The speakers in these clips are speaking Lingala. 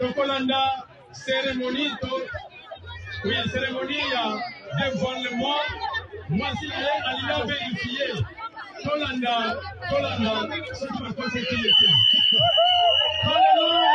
Tokolanda cérémonie oui, cérémonie de dévoilement. Moi, si vous allez vérifier, Tolanda, c'est qui va passer qui était. Alléluia!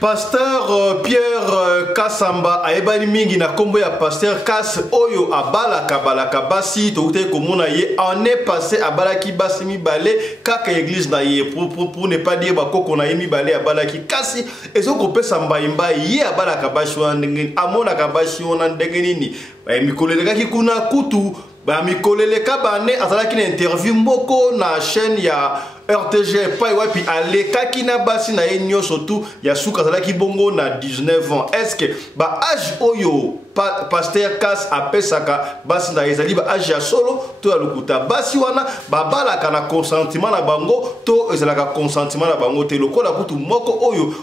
Pasteur Pierre Kasamba aebani mingi na kombo ya Pasteur Kas oyo abalaka balaka basi tokute komona ye année passée abalaki basi mibale kaka église na ye pour ne pas dire bakoko na ye mibale abalaki kasi ezoko pesa mbaimba ye abalaka basi wana ndenge amona ka basi wana ndenge nini mikolelekaki kuna kutu ba mikoleleka bane azalaki na interview mboko na chaîne ya RTG pa wapi alekaki na basi na ye nyonso tu ya suka azalaki bongo na 19 ans. Est-ce que ba âge oyo Pasteur Kas apesaka basi na ezali ba âge ya solo to ya lokuta basi wana babalaka na consentiment na bango to ezalaka consentiment na bango te lokola kutu moko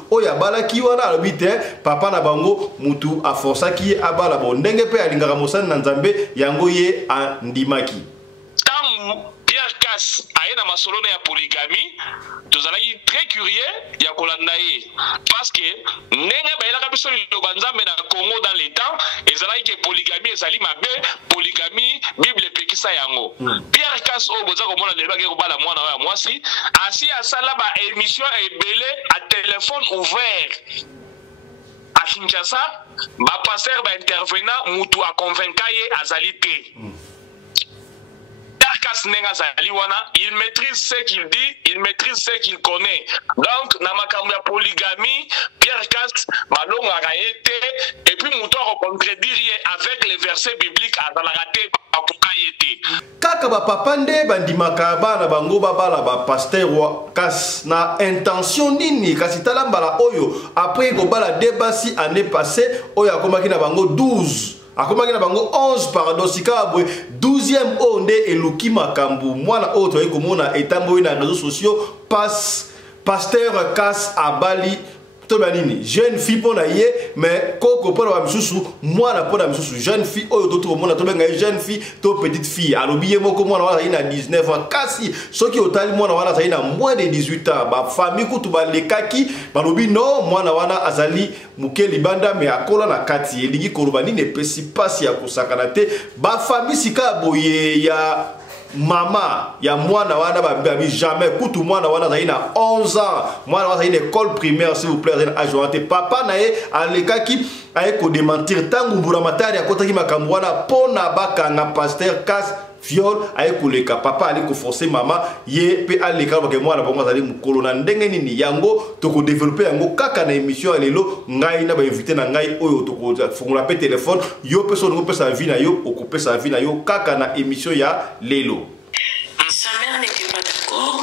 oyo abalaki wana alobi te papa na bango mutu aforsaki ye abala bo ndenge pe alingaka mosani na Nzambe yango ye andimaki. Pierre Kas aye na masolo ya polygamie tozalaki très curieux ya kolanda ye parce que ndenge bayelaka biso liloba Nzambe na Congo dans les temps ezalaki ke polygamie ezali mabe polygamie Bible epekisa yango. Pierre Kas oyo boza komona lelo ake kobala mwana ya mwasi asi asala ba émission ebele à téléphone ouvert à Kinshasa ba pasteur ba intervenant mutu a convaincre ye azali te. Il maîtrise ce qu'il dit, il maîtrise ce qu'il connaît. Donc, dans ma caméra polygamie, Pierre Kas, Malong a été, et puis Mouton a contredire avec les versets bibliques à la raté. Kaka ba papande bandimaka bana bango babala ba pasteur Kas na intention nini kasi talambala oyo après ko bala débasi année passée oyo akomaki na bango 12 akomaki na bango 11 pardon sikabwe 12e onde eluki makambu mwana oyo toyi komona etambo na réseaux sociaux Pasteur Kas abali to banini jeune fille pona ye mais koko pona ba misusu mwana pona misusu jeune fille oyo to mona to benga jeune fille to petite fille alobi ye moko mwana wana ina 19 ans kasi soki otali mwana wana ina moins de 18 ans ba famille kutu ba lekaki balobi no mwana wana azali mukeli banda me akola na kati elingi koloba nini pesi pasi ya kusakana te ba famille sika boye ya mama ya mwana wana babi jamais kutu mwana wana zaina 11 ans mwana wana zaina école primaire s'il vous plaît zaina ajoante papa na ye alekaki aye ko démentir tangu mbura matari akotaki makambo wana pona bakanga Pasteur Kas viol aye koleka papa ali ko forcer mama ye pe aleka ba ke mwana bango zali mukolo na ndenge nini yango to ko développer yango kaka na émission lelo ngai na ba invité na ngai oyo to ko fungula pe téléphone yo personne ko pesa vie na yo okuper sa vie na yo kaka na émission ya lelo. Sa mère n'était pas d'accord,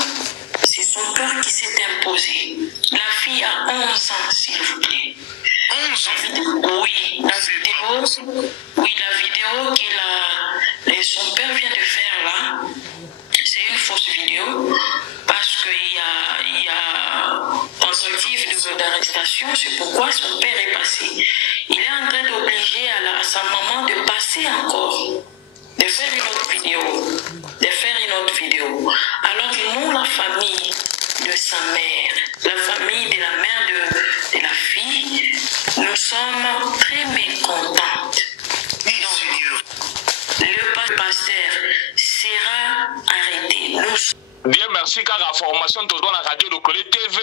c'est son père qui s'est imposé. La fille a 11 ans, s'il vous plaît. 11 ans? Oui, la vidéo son père vient de faire là, c'est une fausse vidéo parce qu'il y a tentative d'arrestation, c'est pourquoi son père est passé. Il est en train d'obliger à sa maman de passer encore, de faire une autre vidéo, Alors nous, la famille de sa mère, la famille de la mère de la fille, nous sommes très mécontentes. Le pasteur sera arrêté. Bien, merci car la formation de la radio de Colé TV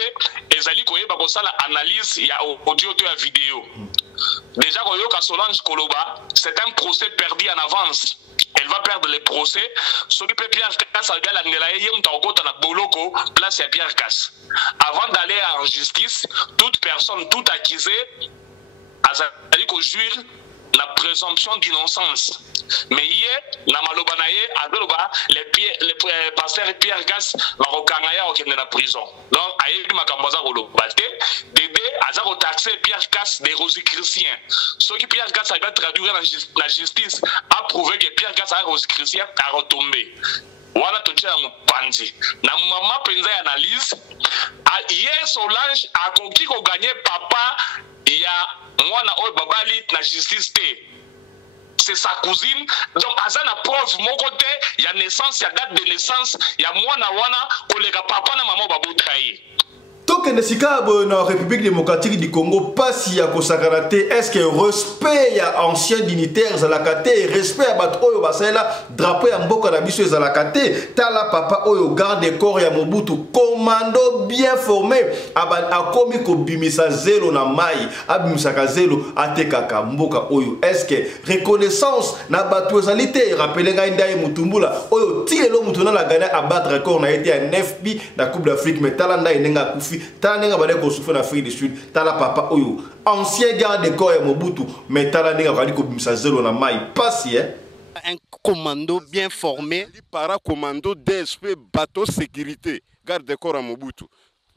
et Zali Koye Bakosala analyse, il y a audio et la vidéo. Déjà, Koyoka Solange Koloba, c'est un procès perdu en avance. Elle va perdre les procès. Ce qui peut Pierre Kas a bien la place à Pierre Kas. Avant d'aller en justice, toute personne, tout accusé, a jouir la présomption d'innocence. Mais hier, na malobanaye, adoloba, les pasteurs Pierre Kas va rekangaya au de la prison. Donc, aïe, makambaza kolobate, Dédé, azaro taxé Pierre Kas des rosicruciens. Ce qui Pierre Kas a bien traduit la justice a prouvé que Pierre Kas a rosicrucien a retombé. Wana totia mupanzi. Na mama penza analyse, hier Solange a conquis qu'on gagnait papa, il y a mwana oy babali na justice te. c'est sa cousine. Donc, azana preuve, mon côté, il y a naissance, il y a date de naissance, il y a mwana wana, kolega papa na maman babotaye. Donc, dans la République démocratique du Congo, pas si y a est-ce que respect à anciens dignitaires à la kate, respect à Batoyo Basela, drapeau à Mboka Nabiso à la kate, Tala Papa Oyo, garde corps ya Mobutu, commando bien formé, a komi ko bimisa zelo na mai, abimisa zelo atekaka Mboka Oyo. Est-ce que reconnaissance na Batoyo Zalité, rappelez Ngaïndaï Mutumbula, Oyo, Tielo Mutuna la gagné à battre record, na été un FB la Coupe d'Afrique, mais Talanda et Nenga Koufi. Talanenga bade ko souffre en Afrique du Sud, tala papa oyo, ancien garde de corps ya Mobutu, mais talanenga bade ko bimisa zelo na mai, passi un commando bien formé, para-commando DSP bateau sécurité, garde de corps à Mobutu.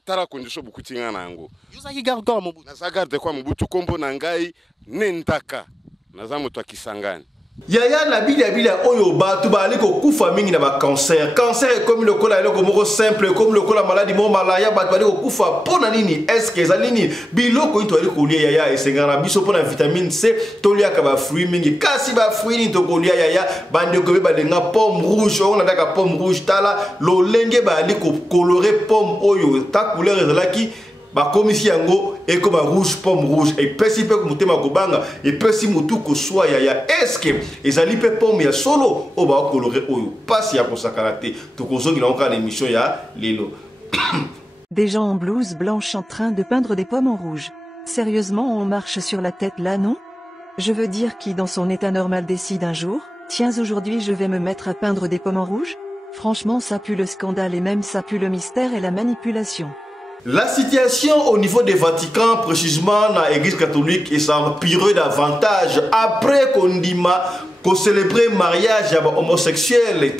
Tala condition beaucoup tinga nango. Yosaki garde corps à Mobutu. Nasa garde de corps à Mobutu kombo nangai nentaka. Naza moto Kisangani. Yaya na bila oyo batu ba aliko kufa mingi na ba cancer. Cancer est comme le cola eloko moko simple comme le cola maladie mo malaya batu aliko kufa pona nini? Est-ce que zalini biloko into aliko lia yaya esengana biso pona vitamine C tolia ka ba fruit mingi kasi ba fruit ni to kolia yaya bande ko be balenga pomme rouge on ndaka pomme rouge tala lo lenge ba aliko colorer pomme oyo ta couleur ezalaki ba komisi yango et comme rouge pomme rouge et pesi pe ko mutema ko banga et pesi mutu ko soa ya est-ce que ezali pe pomme ya solo o ba colorer oyo pasi ya ko sakarate to ko zongi na encore l'émission ya lelo. Des gens en blouse blanche en train de peindre des pommes en rouge. Sérieusement, on marche sur la tête là, non? Je veux dire, qui dans son état normal décide un jour, tiens, aujourd'hui je vais me mettre à peindre des pommes en rouge? Franchement, ça pue le scandale et même ça pue le mystère et la manipulation. La situation au niveau des Vatican, précisément dans l'église catholique, est empirée davantage après qu'on dit qu'on célébrait le mariage homosexuel. Et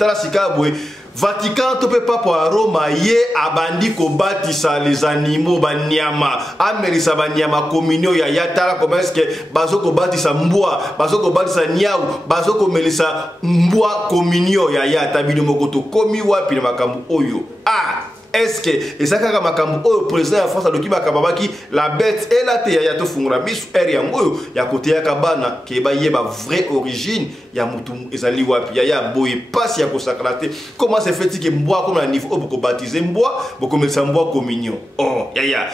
Vatican to pe pas pour Rome ye abandi ko batisa les animaux banyama amelisa banyama communion ya yatala comment est-ce que bazo ko batisa mbwa bazo ko batisa nyau bazo ko melisa mbwa communion ya yata bino mokoto komi wapi na makambu oyo est-ce que et ça kaka makambu oyo président ya France adoki bakababaki la bête et la te ya to fungura bisu eri yango ya kote ya kabana ke ba yeba vraie origine ya mutu ezali wapi ya boye passe ya kosakrate comment c'est fait que mbwa comme na niveau boko baptiser mbwa boko melisa mbwa communion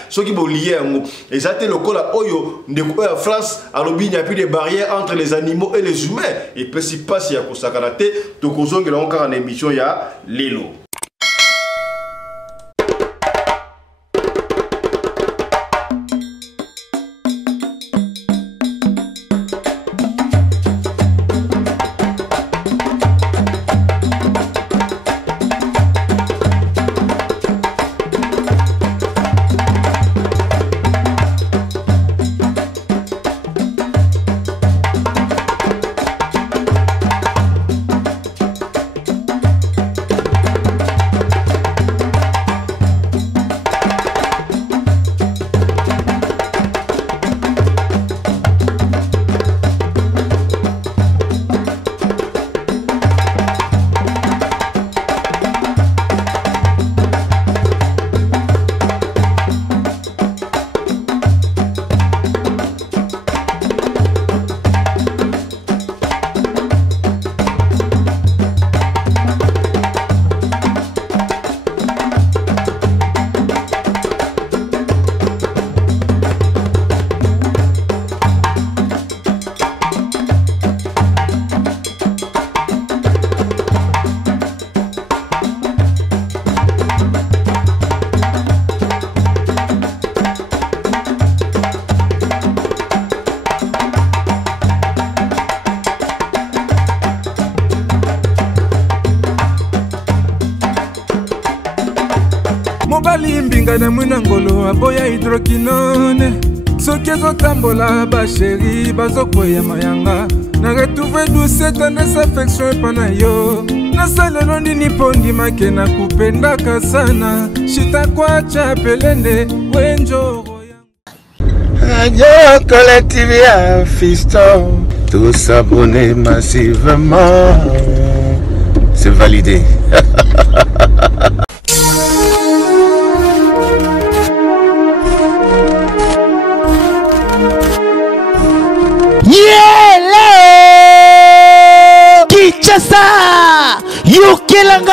soki bo lié yango ezate lokola oyo ndeko ya France alobi nya plus de barrières entre les animaux et les humains et puis si passe ya kosakrate to kozongela encore en émission ya lelo. Mbinga na mwina ngolo aboya hydroquinone soki ezotambola basheri bazokoya mayanga na retrouve douce tendresse affection epa na yo nasalelo nini mpo ndimake na kupendaka sana shitakwacha pelende wenjoro Radio Collective ya Fiston, tous s'abonner massivement, c'est validé. Yeah!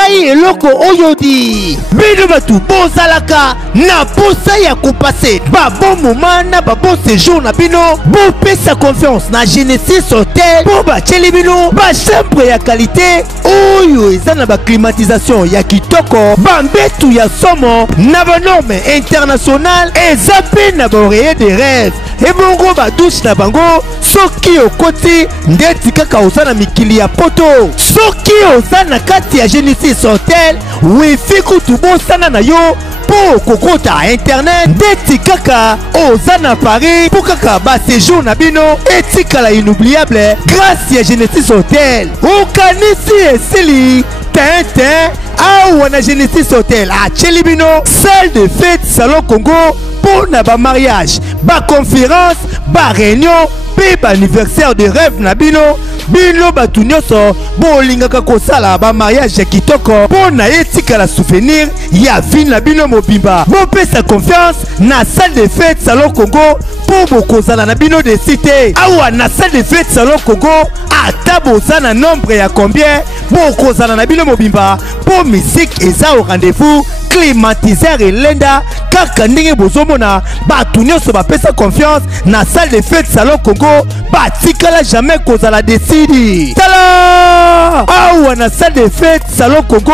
ngai eloko oyodi bino batu bozalaka na posa ya kopase babon moment na babon séjour na bino bopesa confiance na Genesis Hotel po bacheli bino bachambre ya qualité oyo eza na baclimatisation ya kitoko bambetu ya somo na banorme internationale eza pe na baoreiller de rêve ebongo badouche na bango soki okoti ndeti kaka oza na mikili ya poto soki oza na kati ya Genesis Hotel wifi kutu bosana na yo po kokota internet ndeti kaka oza na Paris po kaka ba séjour na bino etikala inoubliable grâce ya Genesis Hotel okanisi esili tintin awa na Genesis Hotel acheli bino salle de fête salon Congo pour na ba mariage ba conférence ba réunion pe ba anniversaire de rêve na bino batu nyonso bolingaka kosala ba mariage ya kitoko po na etikala souvenir ya vie na bino mobimba bopesa confiance na salle de fête salon Congo po bokozala na bino de cité awa na salle de fête salon Congo ata boza na nombre ya combien bokozala na bino mobimba po musique eza au rendez-vous climatiseur elenda kaka ndenge bozomona batu nyonso bapesa confiance na salle de fête salon Congo batikala jamais kozala desidi tala awa na salle de fête salon Congo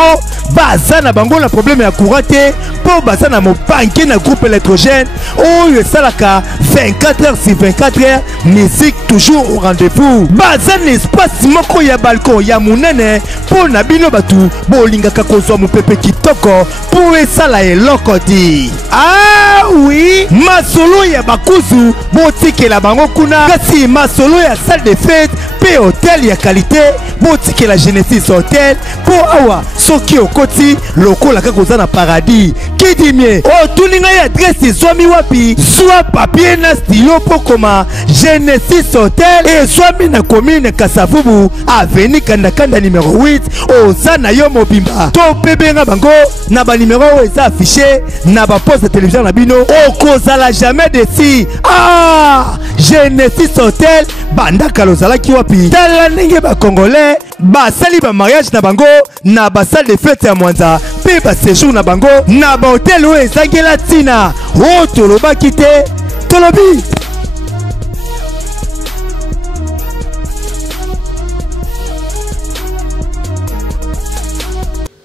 baza na bango na problème ya courant te po baza na mobanke na groupe électrogène oyo esalaka 24 heures sur 24 heures musique toujours au rendez-vous baza na espace moko ya balcon ya munene po na bino batu bolingaka kozwa mopepe kitoko po esala eloko di ah oui masolo ya bakuzu botikela bango kuna kasi masolo ya salle de fête pe hotel ya qualité botikela Genesis Hotel po awa soki okoti lokola kaka oza na paradis kidimie otuninga ya adresse ezwami wapi zwa papier na stylo po koma Genesis Hotel ezwami na commune Kasavubu avenue Kandakanda numéro 8 oza na yo mobimba to pebenga bango na ba numéro oyo eza affiché na ba poste de télévision na bino okozala jamais desi ah Genesis Hotel bandaka lozalaki wapi tala ndenge ba congolais basali ba mariage na bango na ba salle de fête ya Mwanza pe ba séjour na bango na ba hotel oyo ezangela tina o tolobaki te tolobi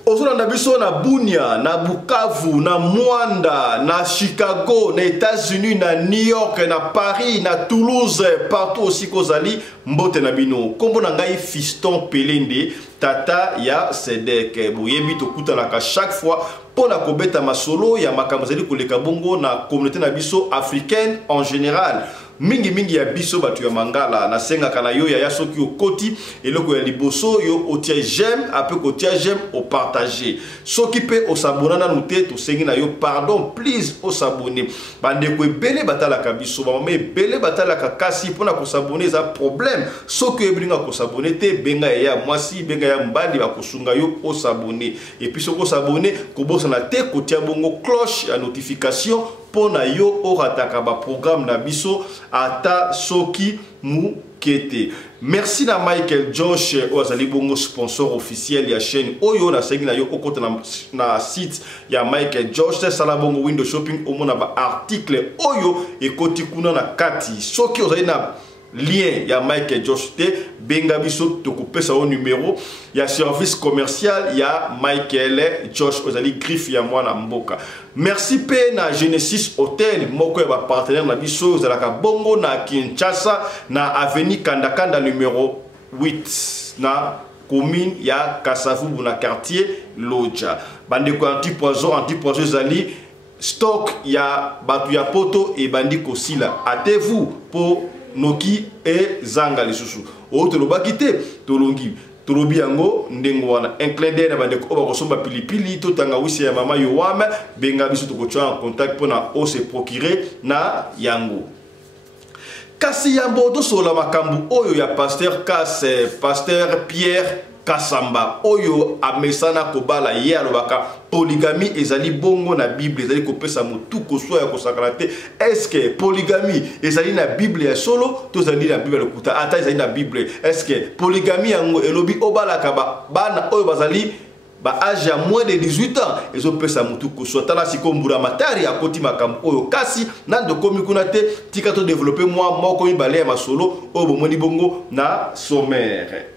ozolanda biso na Bunia, na Bukavu, na Mwanda, na Chicago, na États-Unis, na New York, na Paris, na Toulouse, partout aussi kozali mbote na bino. Kombo na ngai Fiston Pelende, tata ya Sedek. Boyebi tokutanaka chaque fois pour la kobeta masolo ya makambo zali koleka bongo na communauté na biso africaine en général. Mingi ya biso batu ya mangala na senga kana yo ya soki okoti eloko ya liboso yo otia j'aime après kotia j'aime au partager soki pe o s'abonner na noté to sengi na yo pardon please o s'abonner bande ko ebele batala ka biso ba mame ebele batala ka kasi pona ko s'abonner za problème soki ebringa ko s'abonner te benga ya mwasi benga ya mbandi ba kosunga yo o s'abonner et puis soko s'abonner ko bosa na te kotia bongo cloche ya notification pona yo orataka ba programme na biso ata soki mu kete. Merci na Michael Josh ozali bongo sponsor officiel ya chaîne oyo na sengi na yo okota na site ya Michael Josh sala bongo window shopping omona ba article oyo ekoti kuna na kati soki ozali na lien ya Michael Josh te benga biso tokopesa o numéro ya service commercial ya Michael Josh ozali griffe ya mwana mboka. Merci pe na Genesis Hotel moko ya ba partenaire na biso ozalaka bongo na Kinshasa na avenue Kandakanda numéro 8 na commune ya Kasavubu na quartier Loja. Bandeko antipoison zali stock ya batu ya poto e bandi kosila. Atez-vous pour noki e zanga lisusu o tolobaki te tolongi tolobi yango ndengo wana inclin na bande ko ba kosomba pilipili to tanga wisi ya mama Yoam benga biso to kocha en contact pona o se procurer na yango kasi yambo to sola makambu oyo ya pasteur Pierre Kasamba oyo amesana kobala ye alobaka polygamie ezali bongo na Bible ezali kopesa mutu koswa ya kosakrate est-ce que polygamie ezali na Bible ya solo to ezali na Bible lokuta ata ezali na Bible est-ce que polygamie yango elobi obalaka bana oyo bazali ba âge ya moins de 18 ans ezopesa mutu kuswa tala sikombura matari akoti makambo oyo kasi nando komi kuna te tika to développer moi moko mibale ya masolo oyo bomoni bongo na sommaire.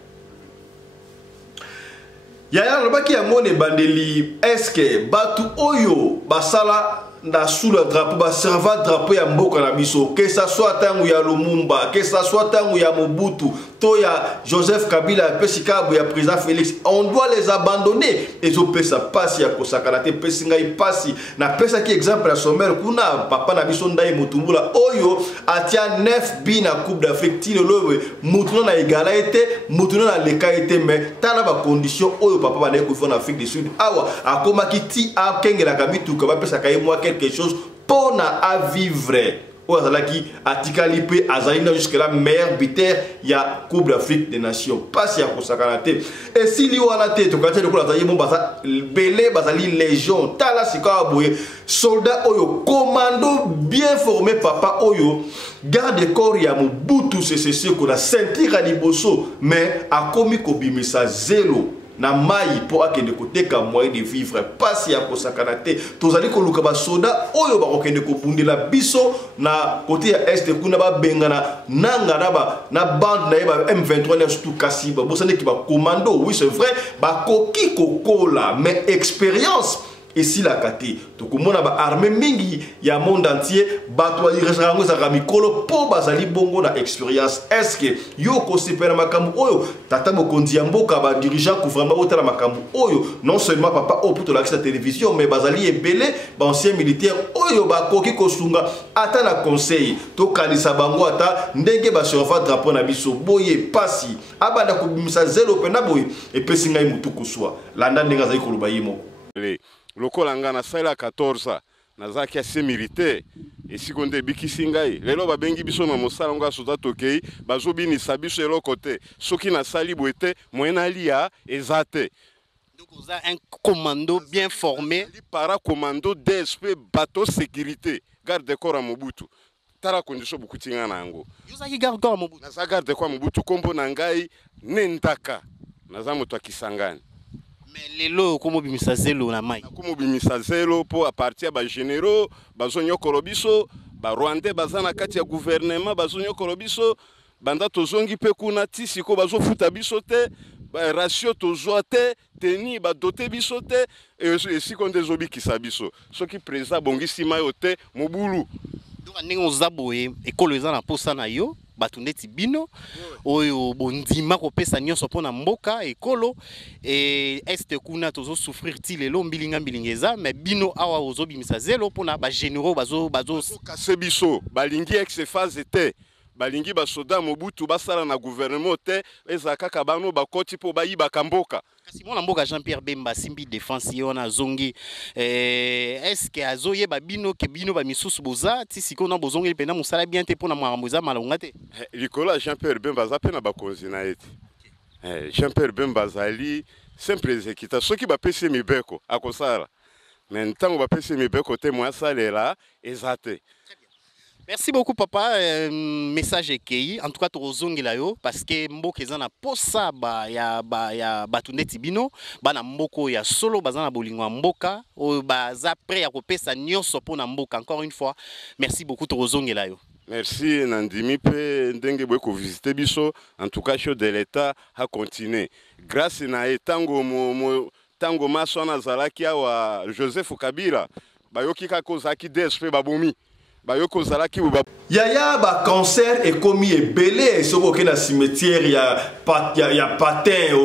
Yaya lobaki ya mone bandeli eske batu oyo basala na sous le drapeau ba serva drapeau ya mboka na biso que ça soit tangu ya Lumumba que ça soit tangu ya Mobutu to ya Joseph Kabila pesikabu ya président Félix, on doit les abandonner et au pesa pasi ya kosakana te pesinga ipasi na pesa ki exemple la sommaire kuna papa na biso ndai Mutumbula oyo atia 9 bi na Coupe d'Afrique ti lewe mutuna na egala ete mutuna na leka ete mais tala ba condition oyo papa ba na ko fona Afrique du Sud awa akoma kiti a kengela kabitu ka ba pesa kai moi quelque chose pour à vivre. Ozalaki atikali pe azalina jusque là meilleur buteur ya Coupe d'Afrique des Nations. Pas si ya kosakana te. Et si li wana te to kati de ko azali bon basa belé bazali légion tala sika boye soldat oyo commando bien formé papa oyo garde corps ya Mobutu c'est ko na sentir liboso mais akomi ko bimisa zéro na mai po akende koteka moyen de vivre pasi ya kosakana te tozali ko luka ba soda oyo ba kokende ko bundela biso na côté ya est kuna ba bengana nanga na bande na ba M23 na surtout Kasiba bosane ki ba commando oui c'est vrai ba koki kokola mais expérience ici la kati to komona ba armée mingi ya monde entier bato ya resrango za kamikolo po bazali bongo na expérience est-ce que yo ko sepera makambu oyo tata mokonzi ya mboka ba dirigeant gouvernement otala makambu oyo non seulement papa o puto la télévision mais bazali ebele ba ancien militaire oyo ba koki kosunga ata na conseil to kanisa bango ata ndenge ba surfa drapeau na biso boye pasi abanda ko bimisa zelo pena boye e pesinga mutu kuswa landa ndenga zali ko luba yimo lokola nga na sala 14 nazaki assez militaire et si konde bikisi ngai lelo babengi biso na mosala nga soda tokei bazobinisa biso eloko te soki na sali boete moyena lia ezate. Donc vous avez un commando bien formé para commando DSP bateau sécurité garde corps à Mobutu tara condition beaucoup tinga nango yozaki garde corps à Mobutu na garde corps à Mobutu kombo na ngai nendaka naza moto akisangani. Mais lelo komo bimisa zelo na mai komo bimisa zelo po a partir ba généraux bazonyo kolobiso ba rwandais bazana kati ya gouvernement bazonyo kolobiso banda tozongi pe kuna ti siko bazofuta biso te ba ratio tozwa te teni ba doté biso te et siko ndezobi kisabiso soki président bongisi mayo te mobulu donc ndenge ozaboye ekolo eza na posa na yo batu neti bino oyo bondima kopesa nyonso pona mboka ekolo et est kuna tozo souffrir ti lelo mbilinga mbilingeza mais bino awa ozobimisa zelo pona ba généraux bazo kase biso balingi ex phase te balingi ba soda Mobutu basala na gouvernement te ezaka ka bano bakoti po bayiba kamboka kasi mona mboka Jean-Pierre Bemba simbi défense yona zongi est-ce que azoyeba bino ke bino ba misusu boza ti sikona bozongi pena musala bien te pona mwamuza malonga te likola Jean-Pierre Bemba za pena bakonzi na eti Jean-Pierre Bemba zali simple exécutant soki ba pesi mibeko akosala mais ntango ba pesi mibeko te mwa salela ezate. Merci beaucoup papa, message ekei en tout cas tozongela yo parce que mboka ezana posa ya batuneti bino bana mboko ya solo bazana bolingwa mboka o baza prêt ya kopesa nyonso pona mboka. Encore une fois merci beaucoup tozongela yo. Merci nandimi pe ndenge boye ko visiter biso en tout cas show de l'état a continuer grâce na etango tango masona zalaki wa Joseph Kabila bayoki ka kozaki DSP babomi Yaya ba cancer est commis et belé sur aucun cimetière il y a patin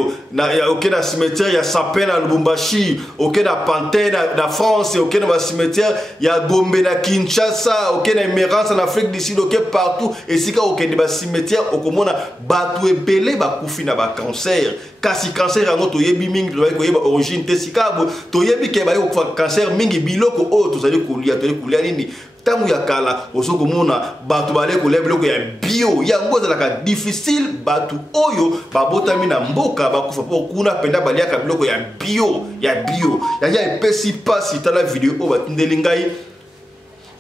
aucun cimetière il y a sapin à Lubumbashi aucun pantin na France aucun cimetière il y a Gombe na Kinshasa aucun émirance en Afrique du Sud aucun partout et si aucun cimetière au komona batu et belé ba kufi na ba cancer kasi cancer yango to yebi mingi to yeba origine te sikabo to yebi ke ba yo cancer mingi biloko o to zali kulia nini tangu ya kala osoko mona batu bale ko lebloko ya bio ya ngoza la difficile batu oyo babotami na mboka bakufa po kuna penda balia ka biloko ya bio ya epesi pasi tala vidéo o batindeli ngai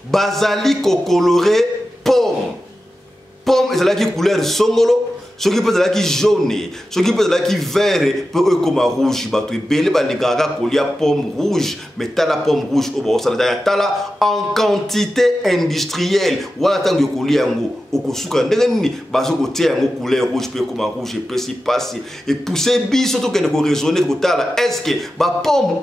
bazali ko colorer pomme ezalaki couleur songolo Ce qui peut être jaune, ce qui peut être vert, peut être comme rouge. Tu es belé, les gars, il y a pomme rouge, mais tu as la pomme rouge au bord. Tu as en quantité industrielle. Voilà, tant que tu as au sucre, tu as couleur rouge, peut comme rouge, et peut s'y passer. Et pousser bis, surtout que nous raisonner, est-ce que la pomme,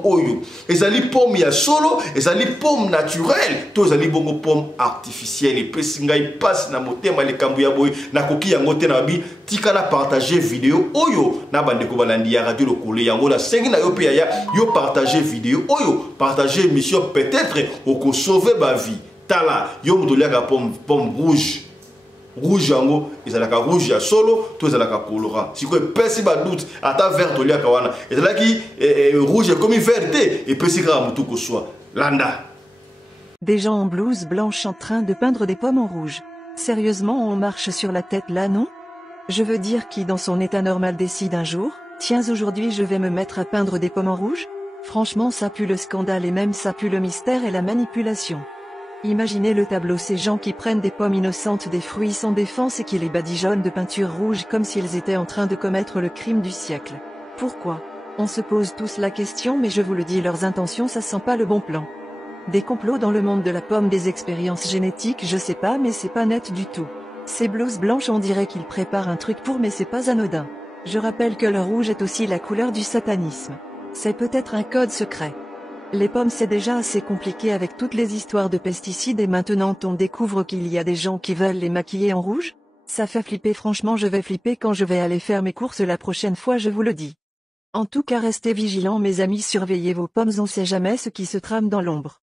et ça les pommes, il y a solo, et ça les pommes naturelles, tous les pommes artificielles, et puis si il passe dans mon thème, les cambouya boy, na coquille en moté na bi, tikala partager vidéo, oyo, na bande ko balandi ya radio le collé, yango la sengi na yo pe ya, yo partager vidéo, oyo, partager émission peut-être, au sauver ma vie, tala, yo moutolia ka pomme rouge. Rouge yango, ezalaka rouge ya solo, to ezalaka colorant. Si quoi pesi ba doute, ata vert to liaka wana. Ezalaki rouge comme vert et pesi ka mutu ko soit. Landa. Des gens en blouse blanche en train de peindre des pommes en rouge. Sérieusement, on marche sur la tête là, non? Je veux dire qui dans son état normal décide un jour, tiens aujourd'hui je vais me mettre à peindre des pommes en rouge? Franchement ça pue le scandale et même ça pue le mystère et la manipulation. Imaginez le tableau, ces gens qui prennent des pommes innocentes, des fruits sans défense et qui les badigeonnent de peinture rouge comme s'ils étaient en train de commettre le crime du siècle. Pourquoi? On se pose tous la question, mais je vous le dis, leurs intentions ça sent pas le bon plan. Des complots dans le monde de la pomme, des expériences génétiques, je sais pas, mais c'est pas net du tout. Ces blouses blanches, on dirait qu'ils préparent un truc pour, mais c'est pas anodin. Je rappelle que le rouge est aussi la couleur du satanisme. C'est peut-être un code secret. Les pommes c'est déjà assez compliqué avec toutes les histoires de pesticides et maintenant on découvre qu'il y a des gens qui veulent les maquiller en rouge? Ça fait flipper, franchement je vais flipper quand je vais aller faire mes courses la prochaine fois, je vous le dis. En tout cas restez vigilants mes amis, surveillez vos pommes, on sait jamais ce qui se trame dans l'ombre.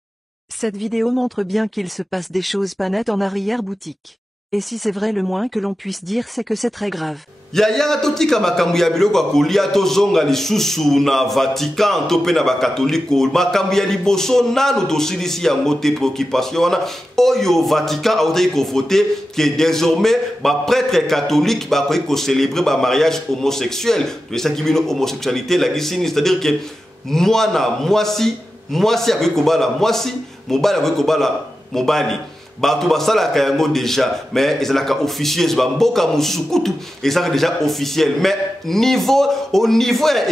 Cette vidéo montre bien qu'il se passe des choses pas nettes en arrière-boutique. Et si c'est vrai, le moins que l'on puisse dire c'est que c'est très grave. Yaya totika makambu ya biloko ya kolia tozonga lisusu na Vatican to pe na ba katoliko makambu ya liboso nanu tosilisi yango te préoccupation wana oyo Vatican a été voté que désormais ba prêtre catholique ba ko célébrer ba mariage homosexuel to ça qui bino homosexualité la gisini, c'est-à-dire que mwasi a ko bala mwasi mobali a ko bala mobali. Bato basala kayango déjà, mais ils ont officiel, mboka mususu kutu, ils sont déjà officiel, mais au niveau de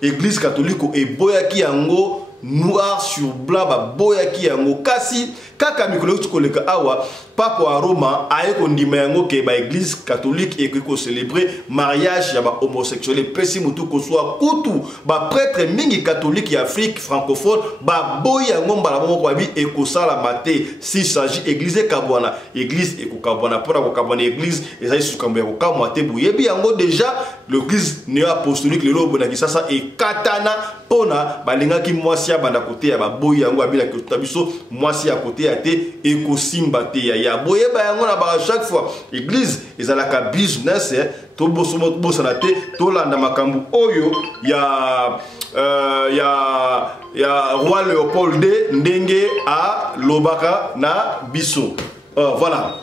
l'église catholique et boyaki yango noir sur blanc ba boyaki yango kasi kaka mikolo tukoleka awa papa wa Roma ayeko ndima yango ke ba église catholique et ko célébrer mariage ya ba homosexuel pesi mutu ko soit kutu ba prêtre mingi catholique ya Afrique francophone ba boya yango mbala moko kwa bi e ko sala maté s'il s'agit église kabwana église e ko kabwana pour ko kabwana église et ça su kambo ya ko kamwa te buyebi yango déjà l'église néo-apostolique le lobo na kisasa e katana pona balinga ki mwasi ya banda côté ya ba boya yango abila ko tabiso mwasi ya côté ya te e ko simba te ya boye ba yango na ba chaque fois église ezalaka business to bosomo bosana te to landa makambu oyo ya roi Léopold II ndenge a lobaka na biso. Voilà.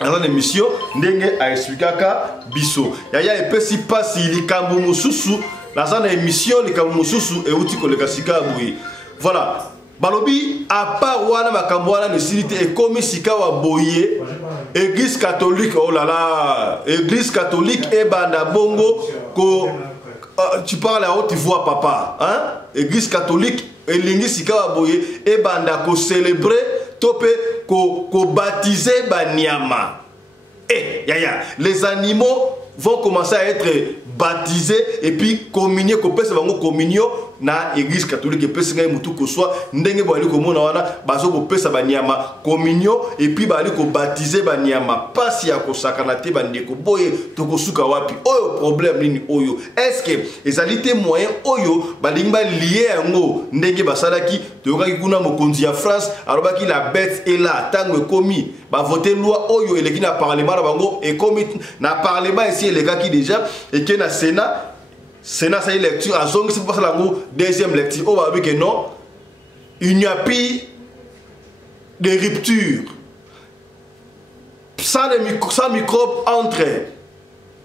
Dans l'émission ndenge a expliquaka biso yaya epesi pasi likambo mususu dans l'émission likambo mususu e uti koleka sika boye. Voilà. Balobi à part wana makambo wana nesilite et comme sika wa boye église catholique, oh là là, église catholique et banda bongo ko tu parles à haute voix papa hein, église catholique et lingi sika wa boye et banda ko célébrer topé ko baptiser banyama yaya les animaux vont commencer à être baptisés et puis communier ko pesa bango communion na église catholique et pesa ngai mutu ko soit ndenge bali ko mona wana bazo ko pesa banyama communion et puis bali ko baptiser banyama pasi ya ko sakana te bande ko boye to ko suka wapi oyo problème nini oyo est-ce que ezalité moyen oyo balingba lié yango ndenge basalaki to yoka kuna mokonzi ya France alobaki la bête est là tango komi ba voter loi oyo eleki na parlement na bango et komi na parlement ici les gars qui déjà et que na Sénat ça y est lecture à zone c'est pas la deuxième lecture on va dire que non il n'y a plus de rupture sans microbes entre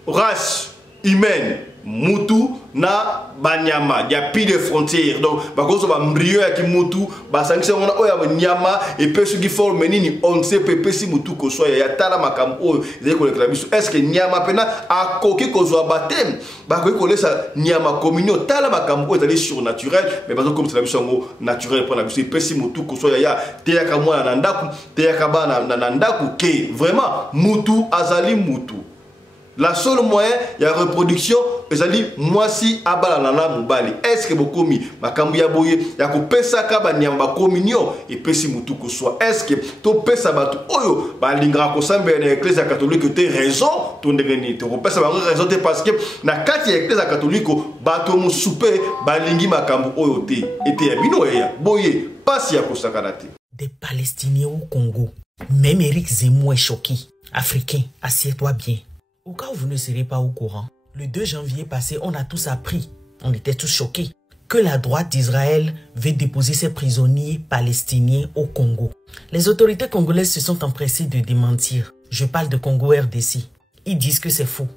race humaine mutu na banyama ya pi de frontière donc bakozo ba mbrio ya kimutu basangise on oya nyama et pe su qui forme nini on sait pepe si mutu ko so ya tala makam o zeko le klabiso est-ce que nyama pena akoki ko zo batem ba ko ko lesa nyama communion tala makam o ezali surnaturel mais bazo comme c'est la biso ngo naturel pour la biso pe si mutu ko so ya te ya ka mwana na ndaku te ya ka bana na ndaku ke vraiment mutu azali mutu. La seule moyen ya reproduction ezali mwasi abala na mubali. Est-ce que bokomi makambu ya boye ya ko pesa ka ba nyamba communion et pesi mutu ko soit. Est-ce que to pesa batu oyo ba lingra ko sambe na église catholique te raison to ndengeni to pesa ba raison te parce que na kati ya église catholique batu mu souper ba lingi makambu oyo te ete ya bino ya boye pasi ya ko sakanate. Des Palestiniens au Congo. Même Eric Zemmour est choqué. Africain, assieds-toi bien. Au cas où vous ne serez pas au courant, le 2 janvier passé, on a tous appris, on était tous choqués, que la droite d'Israël veut déposer ses prisonniers palestiniens au Congo. Les autorités congolaises se sont empressées de démentir. Je parle de Congo RDC. Ils disent que c'est faux.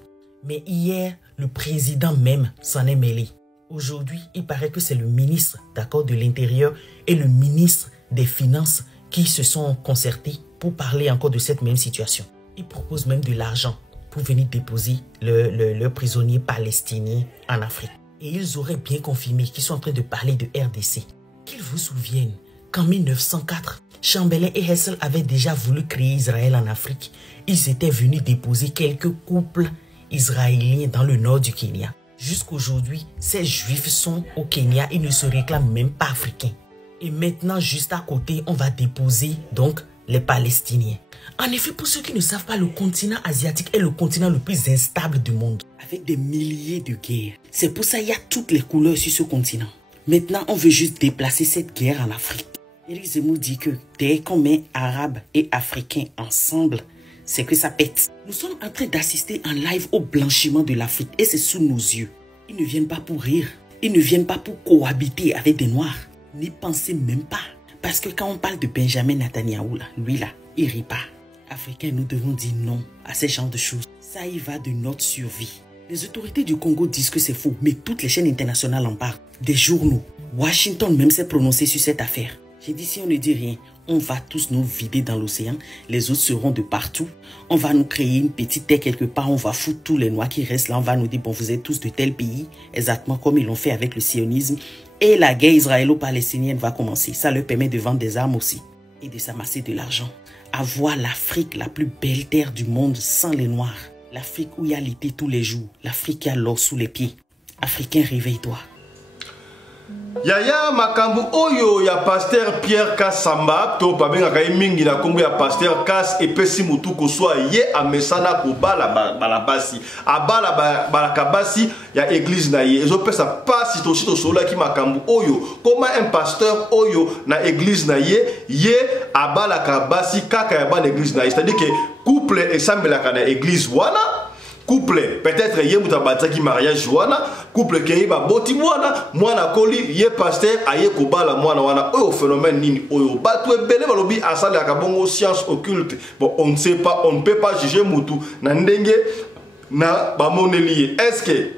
Mais hier, le président même s'en est mêlé. Aujourd'hui, il paraît que c'est le ministre de l'Intérieur et le ministre des Finances qui se sont concertés pour parler encore de cette même situation. Ils proposent même de l'argent pour venir déposer le prisonnier palestinien en Afrique. Et ils auraient bien confirmé qu'ils sont en train de parler de RDC. Qu'ils vous souviennent qu'en 1904, Chamberlain et Hessel avaient déjà voulu créer Israël en Afrique. Ils étaient venus déposer quelques couples israéliens dans le nord du Kenya. Jusqu'aujourd'hui, ces juifs sont au Kenya et ne se réclament même pas africains. Et maintenant, juste à côté, on va déposer donc les Palestiniens. En effet, pour ceux qui ne savent pas, le continent asiatique est le continent le plus instable du monde, avec des milliers de guerres. C'est pour ça qu'il y a toutes les couleurs sur ce continent. Maintenant, on veut juste déplacer cette guerre en Afrique. Éric Zemmour dit que dès qu'on met Arabes et Africains ensemble, c'est que ça pète. Nous sommes en train d'assister en live au blanchiment de l'Afrique et c'est sous nos yeux. Ils ne viennent pas pour rire. Ils ne viennent pas pour cohabiter avec des Noirs. N'y pensez même pas. Parce que quand on parle de Benjamin Netanyahou, là, lui là, il rit pas. Africains, nous devons dire non à ce genre de choses. Ça y va de notre survie. Les autorités du Congo disent que c'est faux, mais toutes les chaînes internationales en parlent. Des journaux. Washington même s'est prononcé sur cette affaire. J'ai dit, si on ne dit rien, on va tous nous vider dans l'océan. Les autres seront de partout. On va nous créer une petite terre quelque part. On va foutre tous les Noirs qui restent là. On va nous dire, bon, vous êtes tous de tel pays. Exactement comme ils l'ont fait avec le sionisme. Et la guerre israélo-palestinienne va commencer. Ça leur permet de vendre des armes aussi. Et de s'amasser de l'argent. Avoir l'Afrique, la plus belle terre du monde sans les Noirs. L'Afrique où il y a l'été tous les jours. L'Afrique qui a l'or sous les pieds. Africain, réveille-toi. Yaya makambu oyo ya pasteur Pierre Kassamba to babenga kai mingi na kombo ya pasteur Kass epesi mutu ko so ye amesana ko bala basi abala balakabasi ya église na ye ezo pesa pasi to sito sola ki makambu oyo comment un pasteur oyo na église na ye abala kabasi kaka ya ba église na ye, c'est-à-dire que couple esambela kana église wana couple peut-être yé mutabata ki mariage wana couple ke ba boti mwana koli yé pasteur aye ko bala mwana wana oyo phénomène nini oyo batu ebele balobi asala ka bongo science occulte. Bon, on ne sait pas, on ne peut pas juger mutu na ndenge na ba moneli. Est-ce que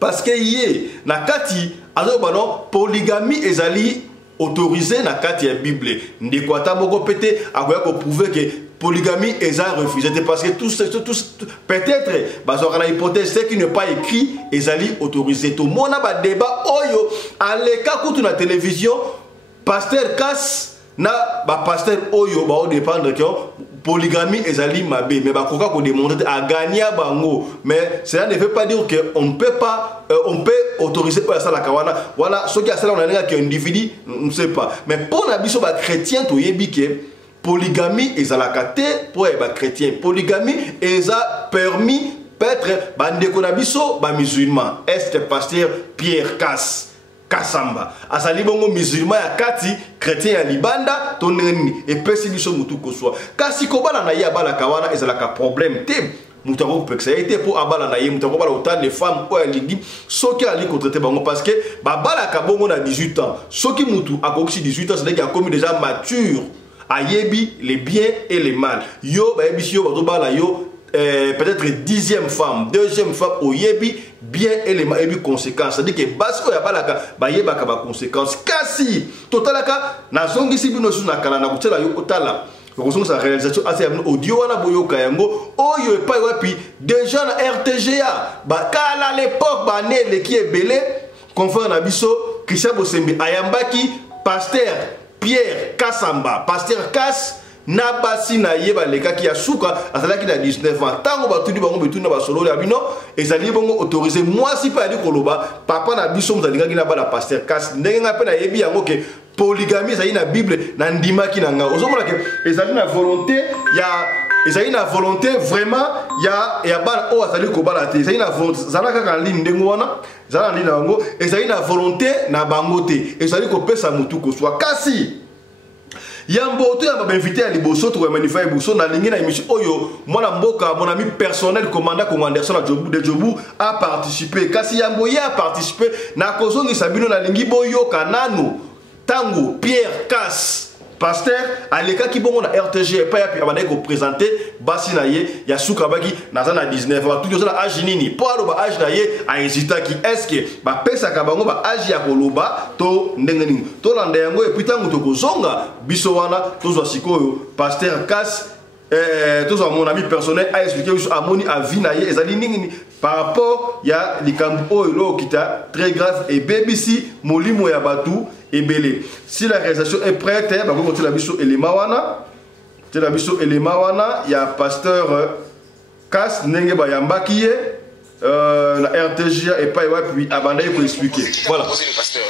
parce que yé na kati azo bano polygamie ezali autorisé na kati ya Bible ndeko ata moko pété akoya ko prouver que polygamie est refusé parce que tous peut-être parce qu'on a hypothèse ce qui n'est pas écrit ezali autorisé. Tout le monde a débat oyo à l'écart quand on a télévision pasteur Kass na ba pasteur oyo ba dépendre que polygamie ezali mabe mais ba koka ko démontrer à gagner bango mais cela ne veut pas dire que on ne peut pas on peut autoriser pour ça la kawana voilà ce qui a ça on a que individu on ne sait pas mais pour na biso ba chrétien to yebi que polygamie ezalaka te pour les chrétiens. Polygamie eza permis peut-être bandeko na biso ba musulman. Est pasteur Pierre Kassamba asali bongo musulman ya kati chrétien ya libanda toneni et pesi biso mutu ko soit. Kasi ko bala na ya bala kawana ezalaka problème te. Mutako peksa été pour abala na ye mutako bala autant de femmes ou aligi soki ali contraté bango parce que ba bala ka bongo na 18 ans. Soki mutu akoki 18 ans c'est qu'il a commis déjà mature. Ayebi les biens et les mal. Yo ba yebi yo ba to bala yo peut-être 10e femme, 2e femme, au yebi, bien élément, et conséquence. C'est-à-dire que basko ya balaka, ba yebaka ba conséquence. Kasi, totalaka, na zongi si bino sou na kala na kutela yo otala. Nous sa réalisation assez audio wana boyoka yango oyo epai wapi déjà na RTGA ba kala à l'époque ba né le qui est belé confrère na biso Christian Bosembe ayambaki pasteur Pierre Kassamba pasteur Kass na basi na yeba leka ki asuka azalaki na 19 ans tango ba tudi bango betuna ba solo ya bino ezali bongo autorisé moi si pas di koloba papa na biso mzalingaki na ba la pasteur Kass ndenge ngape na yebi yango ke polygamie ça y na Bible na ndima ki na nga ozomona ke ezali na volonté ya ezali na volonté vraiment ya bana o azali ko bala te ezali na volonté zala kaka ligne ndengo wana zala ligne bango ezali na volonté na bango te ezali ko pesa mutu ko soit kasi yambo to ya ba invité à liboso to manifester liboso na lingi na émission oyo mwana mboka mon ami personnel commandant Congo Anderson de Jobu a participé kasi yambo ya participé na kozongi sabino na lingi boyo kanano Tango Pierre Kass pasteur aleka ki bongo na RTG pa ya abandai ko présenter basi na ye ya suka baki naza na 19 ans tout ça âge nini po aloba âge na ye a hésita ki est-ce que ba pesa ka bango ba âge ya koloba to ndenge nini to landa yango et puis tango to kozonga biso wana to zo sikoyo pasteur Kass tout ça mon ami personnel a expliqué à moni à vie na ye ezali nini par rapport ya likambo oyo kita très grave et BBC molimo ya batu ebele. Si la réalisation est prête, bah vous montez la biso elemawana. C'est la biso elemawana, il y a pasteur Kass nenge ba yambakiye la RTG et pas puis abandonné pour expliquer. Voilà. Pasteur,